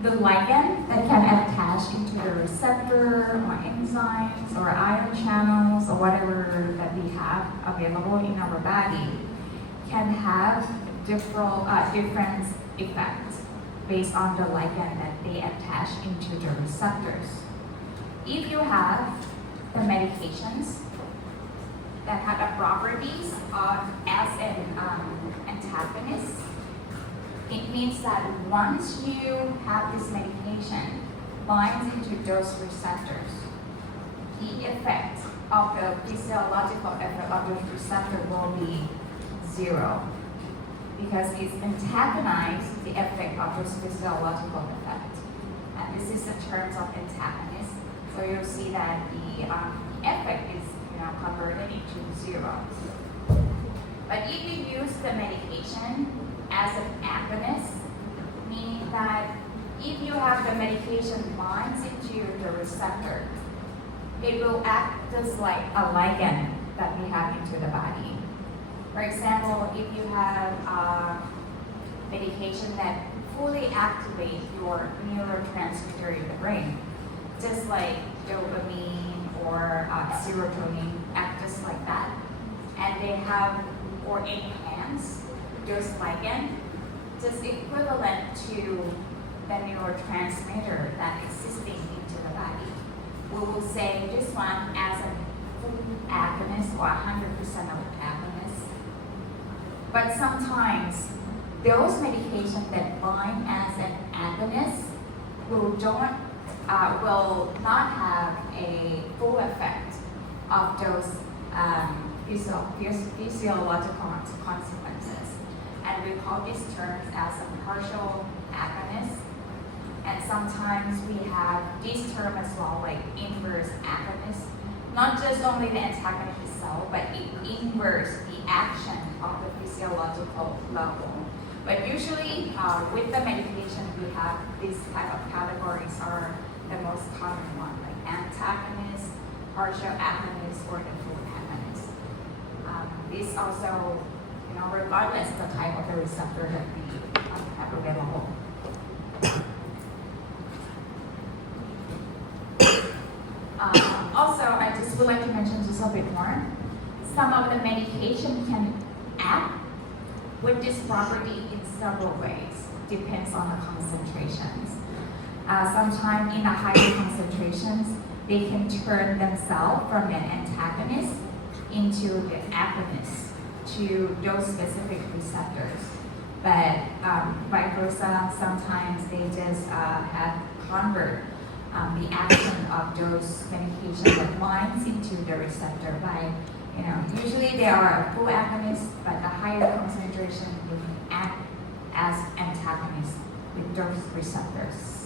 the ligand that can attach into the receptor or enzymes or ion channels or whatever that we have available in our body can have different effects based on the ligand that they attach into the receptors. If you have the medications that have the properties as an antagonist, it means that once you have this medication binds into those receptors, the effect of the physiological effect of those receptors will be zero, because it's antagonized the effect of those physiological effect. And this is the terms of antagonist. So you'll see that the effect is converted into zero. But if you use the medication as an agonist, meaning that if you have the medication binds into the receptor, it will act just like a ligand that we have into the body. For example, if you have medication that fully activates your neurotransmitter in the brain, just like dopamine or serotonin act just like that, and they have or enhance those ligand, just equivalent to the neurotransmitter that existing into the body. We will say this one as a full agonist or 100% of agonist. But sometimes those medications that bind as an agonist will not have a full effect of those physiological consequences. And we call these terms as a partial agonist. And sometimes we have this term as well, like inverse agonist. Not just only the antagonist itself, but it inverts the action of the physiological level. But usually with the medication, we have these type of categories are the most common one, like antagonist, partial agonist, or the full agonist. This also, regardless the type of the receptor that we have available. would like to mention just a bit more. Some of the medication can act with this property in several ways, depends on the concentrations. Sometimes in the higher concentrations, they can turn themselves from an antagonist into the agonist to those specific receptors. But vice versa, sometimes they just have convert the action of those medications that binds into the receptor by, usually they are a full agonist, but the higher concentration they can act as antagonists with those receptors.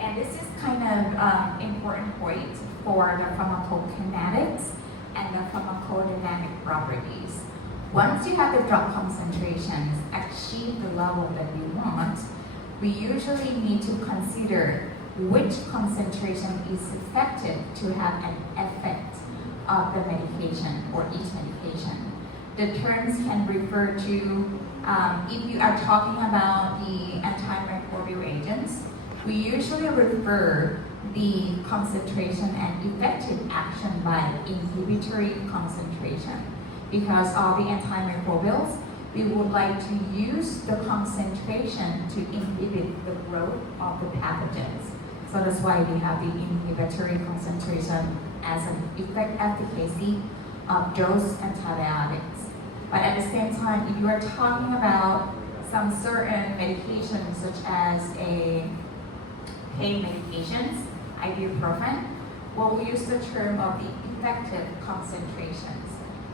And this is kind of important point for the pharmacokinetics and the pharmacodynamic properties. Once you have the drug concentrations achieve the level that you want, we usually need to consider which concentration is effective to have an effect of the medication or each medication. The terms can refer to, if you are talking about the antimicrobial agents, we usually refer the concentration and effective action by inhibitory concentration. Because all the antimicrobials, we would like to use the concentration to inhibit the growth of the pathogens. So that's why we have the inhibitory concentration as an efficacy of those antibiotics. But at the same time, if you are talking about some certain medications such as a pain medications, ibuprofen, we'll use the term of the effective concentrations.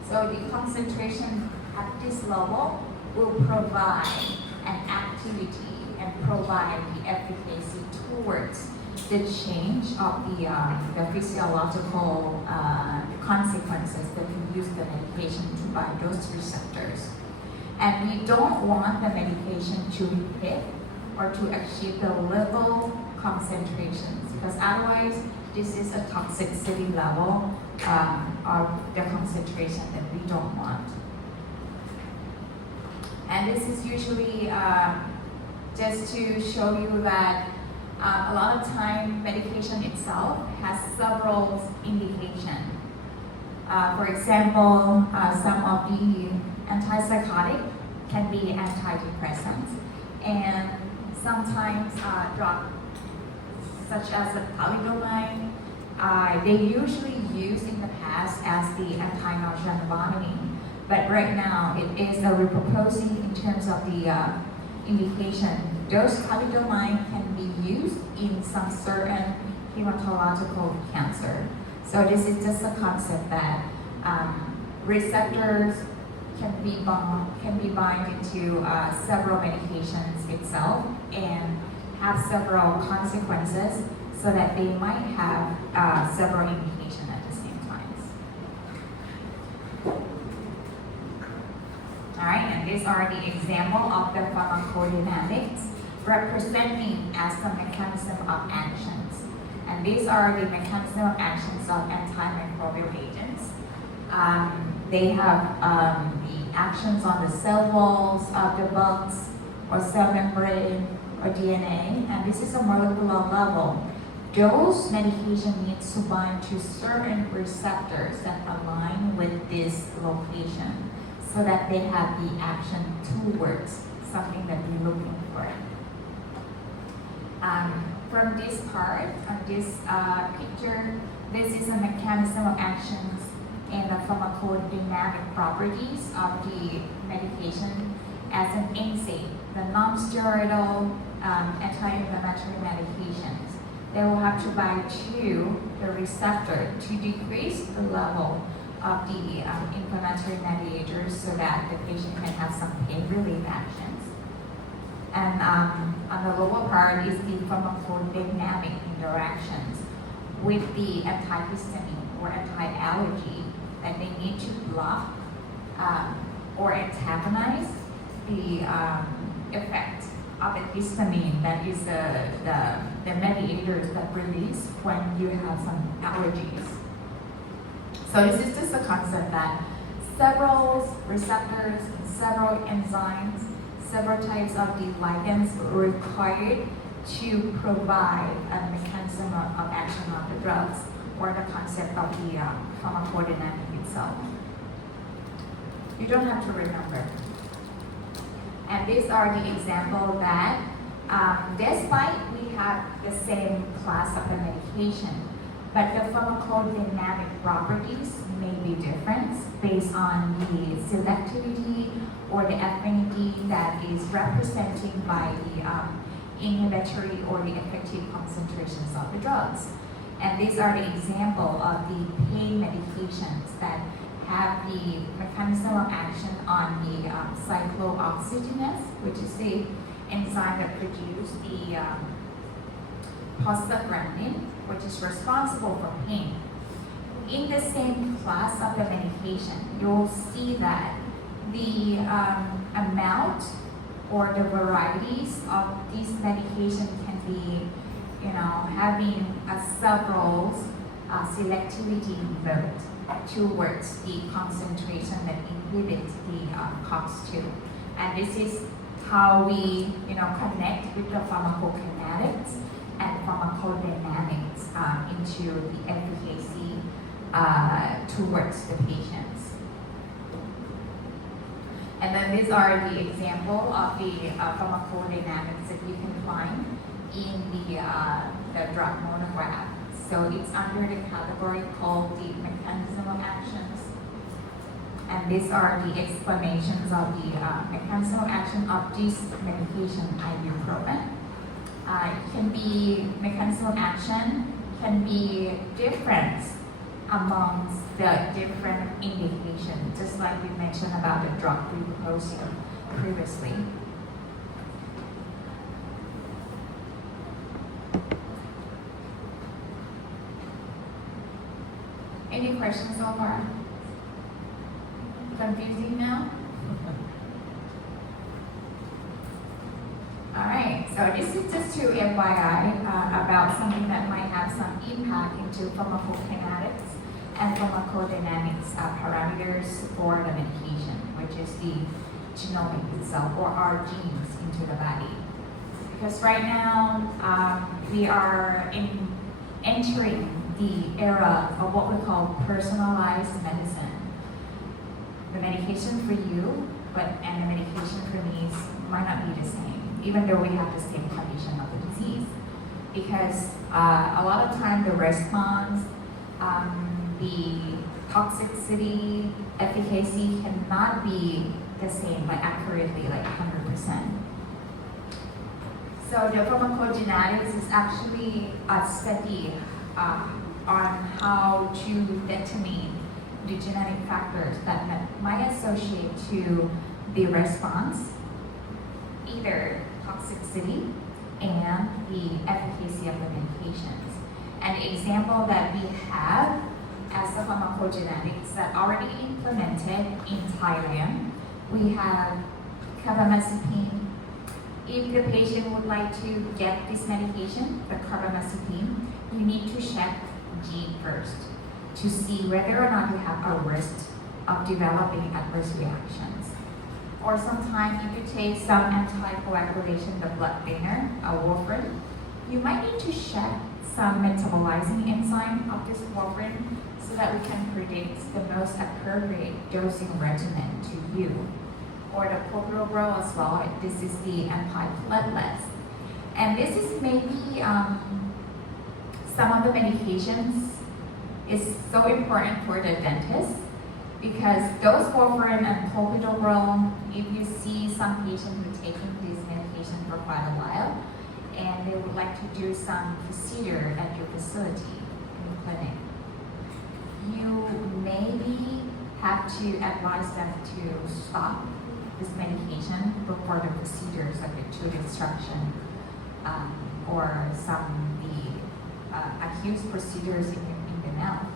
So the concentration at this level will provide an activity and provide the efficacy towards the change of the physiological consequences that we use the medication to bind those receptors. And we don't want the medication to hit or to achieve the level concentrations, because otherwise this is a toxicity level of the concentration that we don't want. And this is usually just to show you that a lot of time medication itself has several indications. For example, some of the antipsychotic can be antidepressants, and sometimes drugs such as a thalidomide, they usually used in the past as the anti-nausea and vomiting. But right now, it is a repurposing in terms of the indication. Those thalidomide can be used in some certain hematological cancer. So this is just a concept that receptors can be bind into several medications itself and have several consequences, so that they might have several indications at the same time. All right, and these are the example of the pharmacodynamics representing as the mechanism of actions. And these are the mechanism of actions of antimicrobial agents. They have the actions on the cell walls of the bugs or cell membrane or DNA, and this is a molecular level. Those medication needs to bind to certain receptors that align with this location, so that they have the action towards something that we're looking for. From this part, on this picture, this is a mechanism of actions and the pharmacodynamic properties of the medication as an NSAID, the non-steroidal anti-inflammatory medications. They will have to bind to the receptor to decrease the level of the inflammatory mediators, so that the patient can have some pain relief actions. And on the lower part is the pharmacodynamic interactions with the antihistamine or anti-allergy, that they need to block or antagonize the effect of the histamine, that is the mediators that release when you have some allergies. So this is just a concept that several receptors, several enzymes, several types of the ligands required to provide a mechanism of action of the drugs or the concept of the pharmacodynamic itself. You don't have to remember. And these are the examples that despite we have the same class of the medication, but the pharmacodynamic properties may be different based on the selectivity or the affinity that is represented by the inhibitory or the effective concentrations of the drugs. And these are the example of the pain medications that have the mechanism of action on the cyclooxygenase, which is the enzyme that produces the prostaglandin, which is responsible for pain. In the same class of the medication, you'll see that the amount or the varieties of these medications can be, having several selectivity mode towards the concentration that inhibits the COX-2. And this is how we, connect with the pharmacokinetics and pharmacodynamics into the efficacy towards the patients. And then these are the example of the pharmacodynamics that you can find in the drug monograph. So it's under the category called the mechanism of actions. And these are the explanations of the mechanism of action of this medication, ibuprofen. It can be, mechanism of action can be different amongst the different indications, just like we mentioned about the drug glucosamine previously. Any questions so far? Confusing now? Alright, so this is just to FYI about something that might have some impact into pharmacokinetics and pharmacodynamics parameters for the medication, which is the genomic itself, or our genes into the body. Because right now, we are entering the era of what we call personalized medicine. The medication for you, and the medication for me might not be the same, even though we have the same condition of the disease. Because a lot of time the response, the toxicity, efficacy cannot be the same, like accurately, like 100%. So the pharmacogenetics is actually a study on how to determine the genetic factors that might associate to the response, either toxicity and the efficacy of the medications. An example that we have as the pharmacogenetics that already implemented in Thailand, we have carbamazepine. If the patient would like to get this medication, the carbamazepine, you need to check gene first to see whether or not you have a risk of developing adverse reactions. Or sometimes if you take some anticoagulation, the blood thinner, warfarin, you might need to check some metabolizing enzyme of this warfarin so that we can predict the most appropriate dosing regimen to you. Or the clopidogrel as well, this is the antiplatelets. And this is maybe some of the medications is so important for the dentist because those warfarin and clopidogrel, if you see some patients who are taking this medication for quite a while and they would like to do some procedure at your facility in the clinic, you maybe have to advise them to stop this medication before the procedures like the tooth extraction or some the accused procedures in the mouth.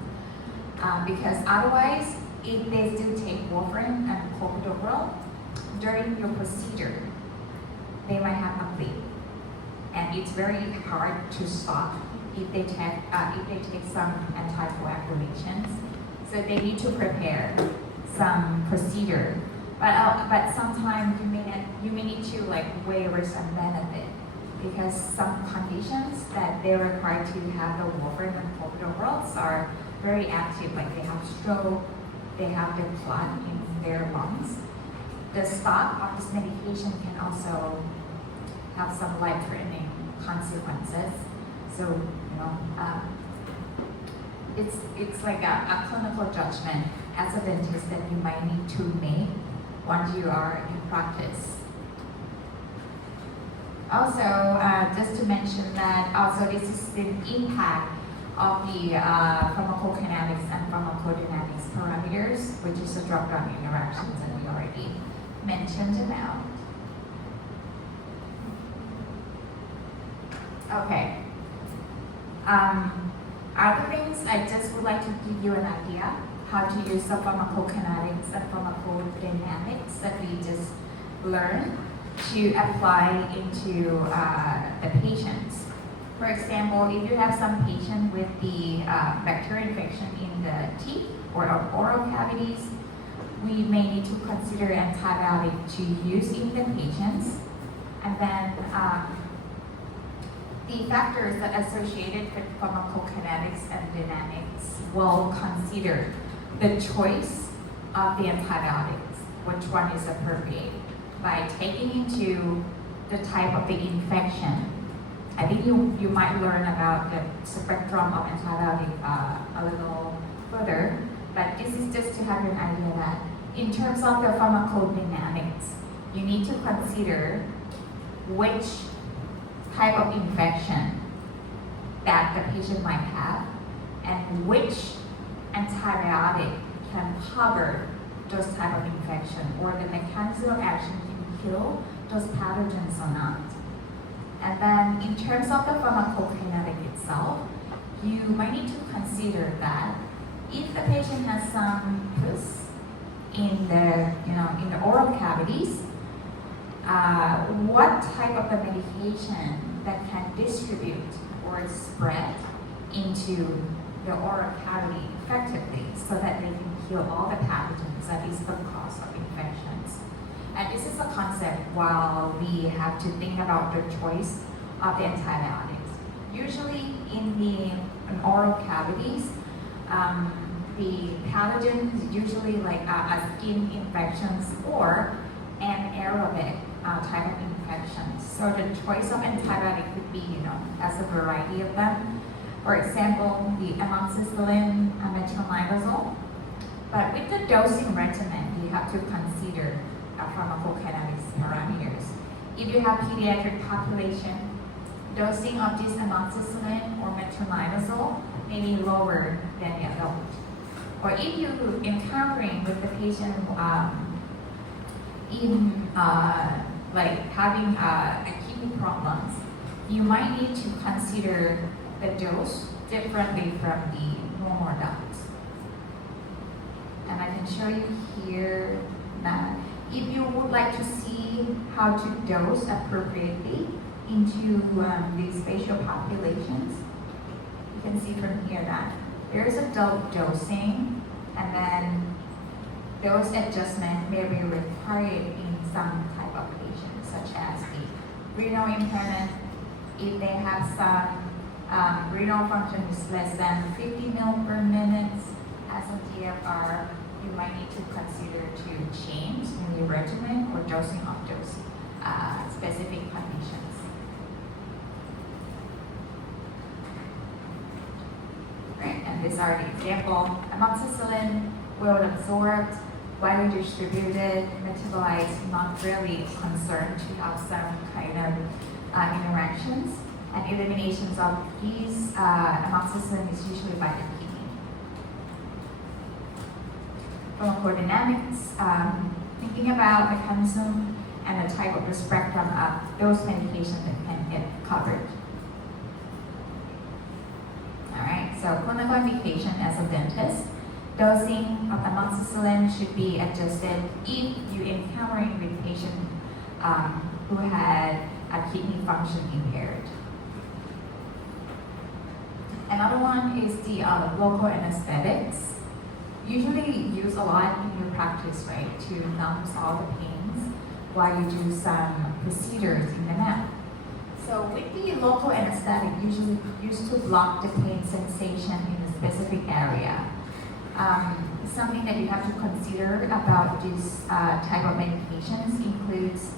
Because otherwise, if they still take warfarin and clopidogrel during your procedure, they might have a bleed. And it's very hard to stop if they take some anticoagulations. So they need to prepare some procedure. But sometimes you may need to like weigh risk and benefit because some conditions that they require to have the warfarin and forbidoxals are very active, like they have stroke, they have the clot in their lungs. The stop of this medication can also have some life-threatening consequences. So, it's like a clinical judgment as a dentist that you might need to make once you are in practice. Also, just to mention that also this is the impact of the pharmacokinetics and pharmacodynamics parameters, which is the drug-drug interactions that we already mentioned about. Okay. Other things, I just would like to give you an idea how to use the pharmacokinetics and pharmacodynamics that we just learned to apply into the patients. For example, if you have some patient with the bacterial infection in the teeth or oral cavities, we may need to consider antibiotic to use in the patients. And then the factors that are associated with pharmacokinetics and dynamics will consider the choice of the antibiotics, which one is appropriate, by taking into the type of the infection. I think you might learn about the spectrum of antibiotic a little further, but this is just to have an idea that in terms of the pharmacodynamics, you need to consider which type of infection that the patient might have and which antibiotic can cover those type of infection, or the mechanism of action can kill those pathogens or not. And then in terms of the pharmacokinetic itself, you might need to consider that if the patient has some pus in the oral cavities, what type of the medication that can distribute or spread into the oral cavity effectively so that they can kill all the pathogens that is the cause of infections. And this is a concept while we have to think about the choice of the antibiotics. Usually in oral cavities, the pathogens usually like skin infections or anaerobic type of infections. So the choice of antibiotic could be, as a variety of them. For example, the amoxicillin, metronidazole. But with the dosing regimen, you have to consider pharmacokinetics parameters. If you have pediatric population, dosing of this amoxicillin or metronidazole may be lower than the adult. Or if you're encountering with the patient like having kidney problems, you might need to consider the dose differently from the normal adults. And I can show you here that if you would like to see how to dose appropriately into these spatial populations, you can see from here that there is adult dosing, and then dose adjustment may be required in some type of patients, such as the renal impairment. If they have some renal function is less than 50 ml per minute as a GFR, you might need to consider to change in the regimen or dosing of those specific conditions. Right, and these are the example. Amoxicillin, well absorbed, widely distributed, metabolites, not really concerned to have some kind of interactions. And eliminations of these amoxicillin is usually by the kidney. Pharmacodynamics, thinking about mechanism and the type of the spectrum of those medications that can get covered. All right, so clinical indication as a dentist, dosing of amoxicillin should be adjusted if you're encountering with patient who had a kidney function impaired. Another one is the local anesthetics. Usually used a lot in your practice, right, to numb all the pains while you do some procedures in the mouth. So So with the local anesthetic, usually used to block the pain sensation in a specific area. Something that you have to consider about this type of medications includes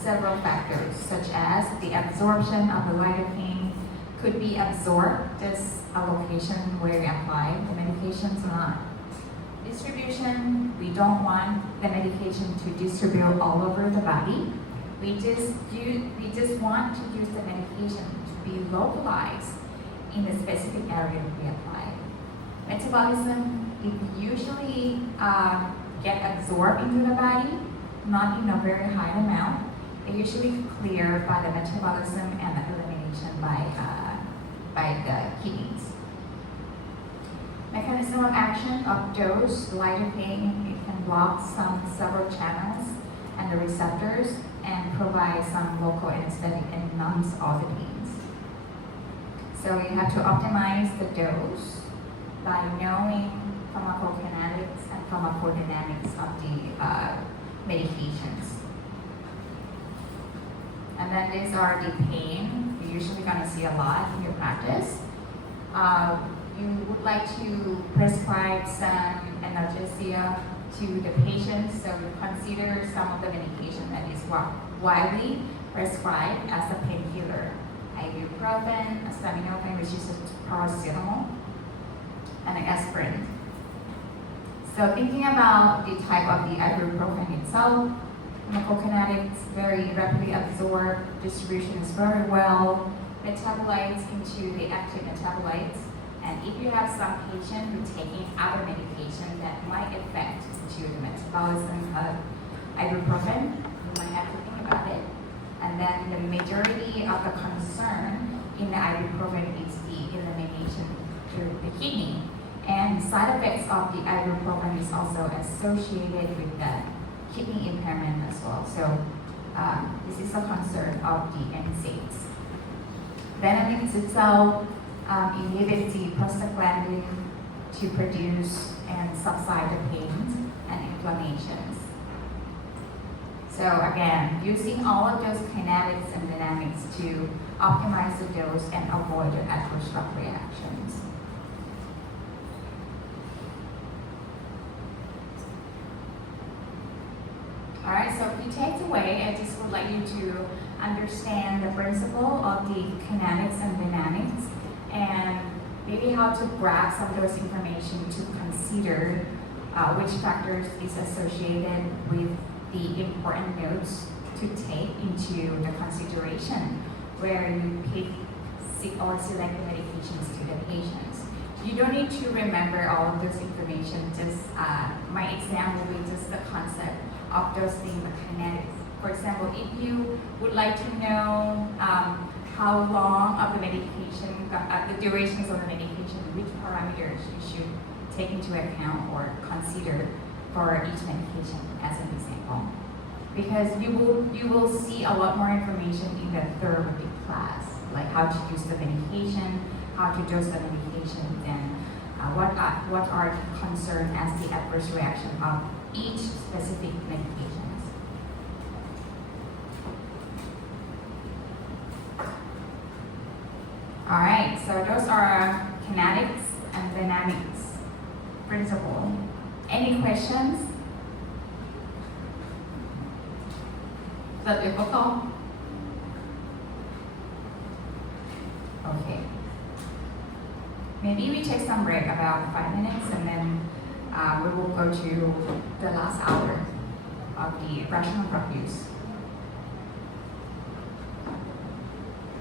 several factors, such as the absorption of the lidocaine could be absorbed just a location where you apply the medications or not. Distribution, we don't want the medication to distribute all over the body. We just want to use the medication to be localized in the specific area we apply. Metabolism, it usually get absorbed into the body, not in a very high amount. They usually clear by the metabolism and the elimination by the kidneys. Mechanism of action of dose, lidocaine, it can block several channels and the receptors and provide some local anesthetic and numbs all the pains. So you have to optimize the dose by knowing pharmacokinetics and pharmacodynamics of the medications. And then these are the pain. You're usually going to see a lot in your practice. You would like to prescribe some analgesia to the patient, so consider some of the medication that is widely prescribed as a painkiller. Ibuprofen, acetaminophen, which is a paracetamol, and an aspirin. So thinking about the type of the ibuprofen itself, pharmacokinetics, very rapidly absorbed, distribution is very well, metabolites into the active metabolites. And if you have some patient who taking other medication that might affect to the metabolism of ibuprofen, you might have to think about it. And then the majority of the concern in the ibuprofen is the elimination to the kidney. And side effects of the ibuprofen is also associated with the kidney impairment as well. So this is a concern of the NSAIDs. Benamycin itself inhibits the prostaglandin to produce and subside the pains and inflammations. So again, using all of those kinetics and dynamics to optimize the dose and avoid the adverse drug reactions. Alright, so key takeaway, I just would like you to understand the principle of the kinetics and dynamics and maybe how to grab some of those information to consider which factors is associated with the important notes to take into the consideration where you pick or select the medications to the patients. You don't need to remember all of those information, just my exam will be just the concept of those things, the kinetics. For example, if you would like to know how long of the medication, the durations of the medication, which parameters you should take into account or consider for each medication as an example. Because you will see a lot more information in the therapeutic class, like how to use the medication, how to dose the medication, and what are the concerns as the adverse reaction of each specific medications. All right, so those are kinetics and dynamics principle. Any questions? Is that difficult? Okay. Maybe we take some break, about 5 minutes, and then we will go to the last hour of the rational drug use.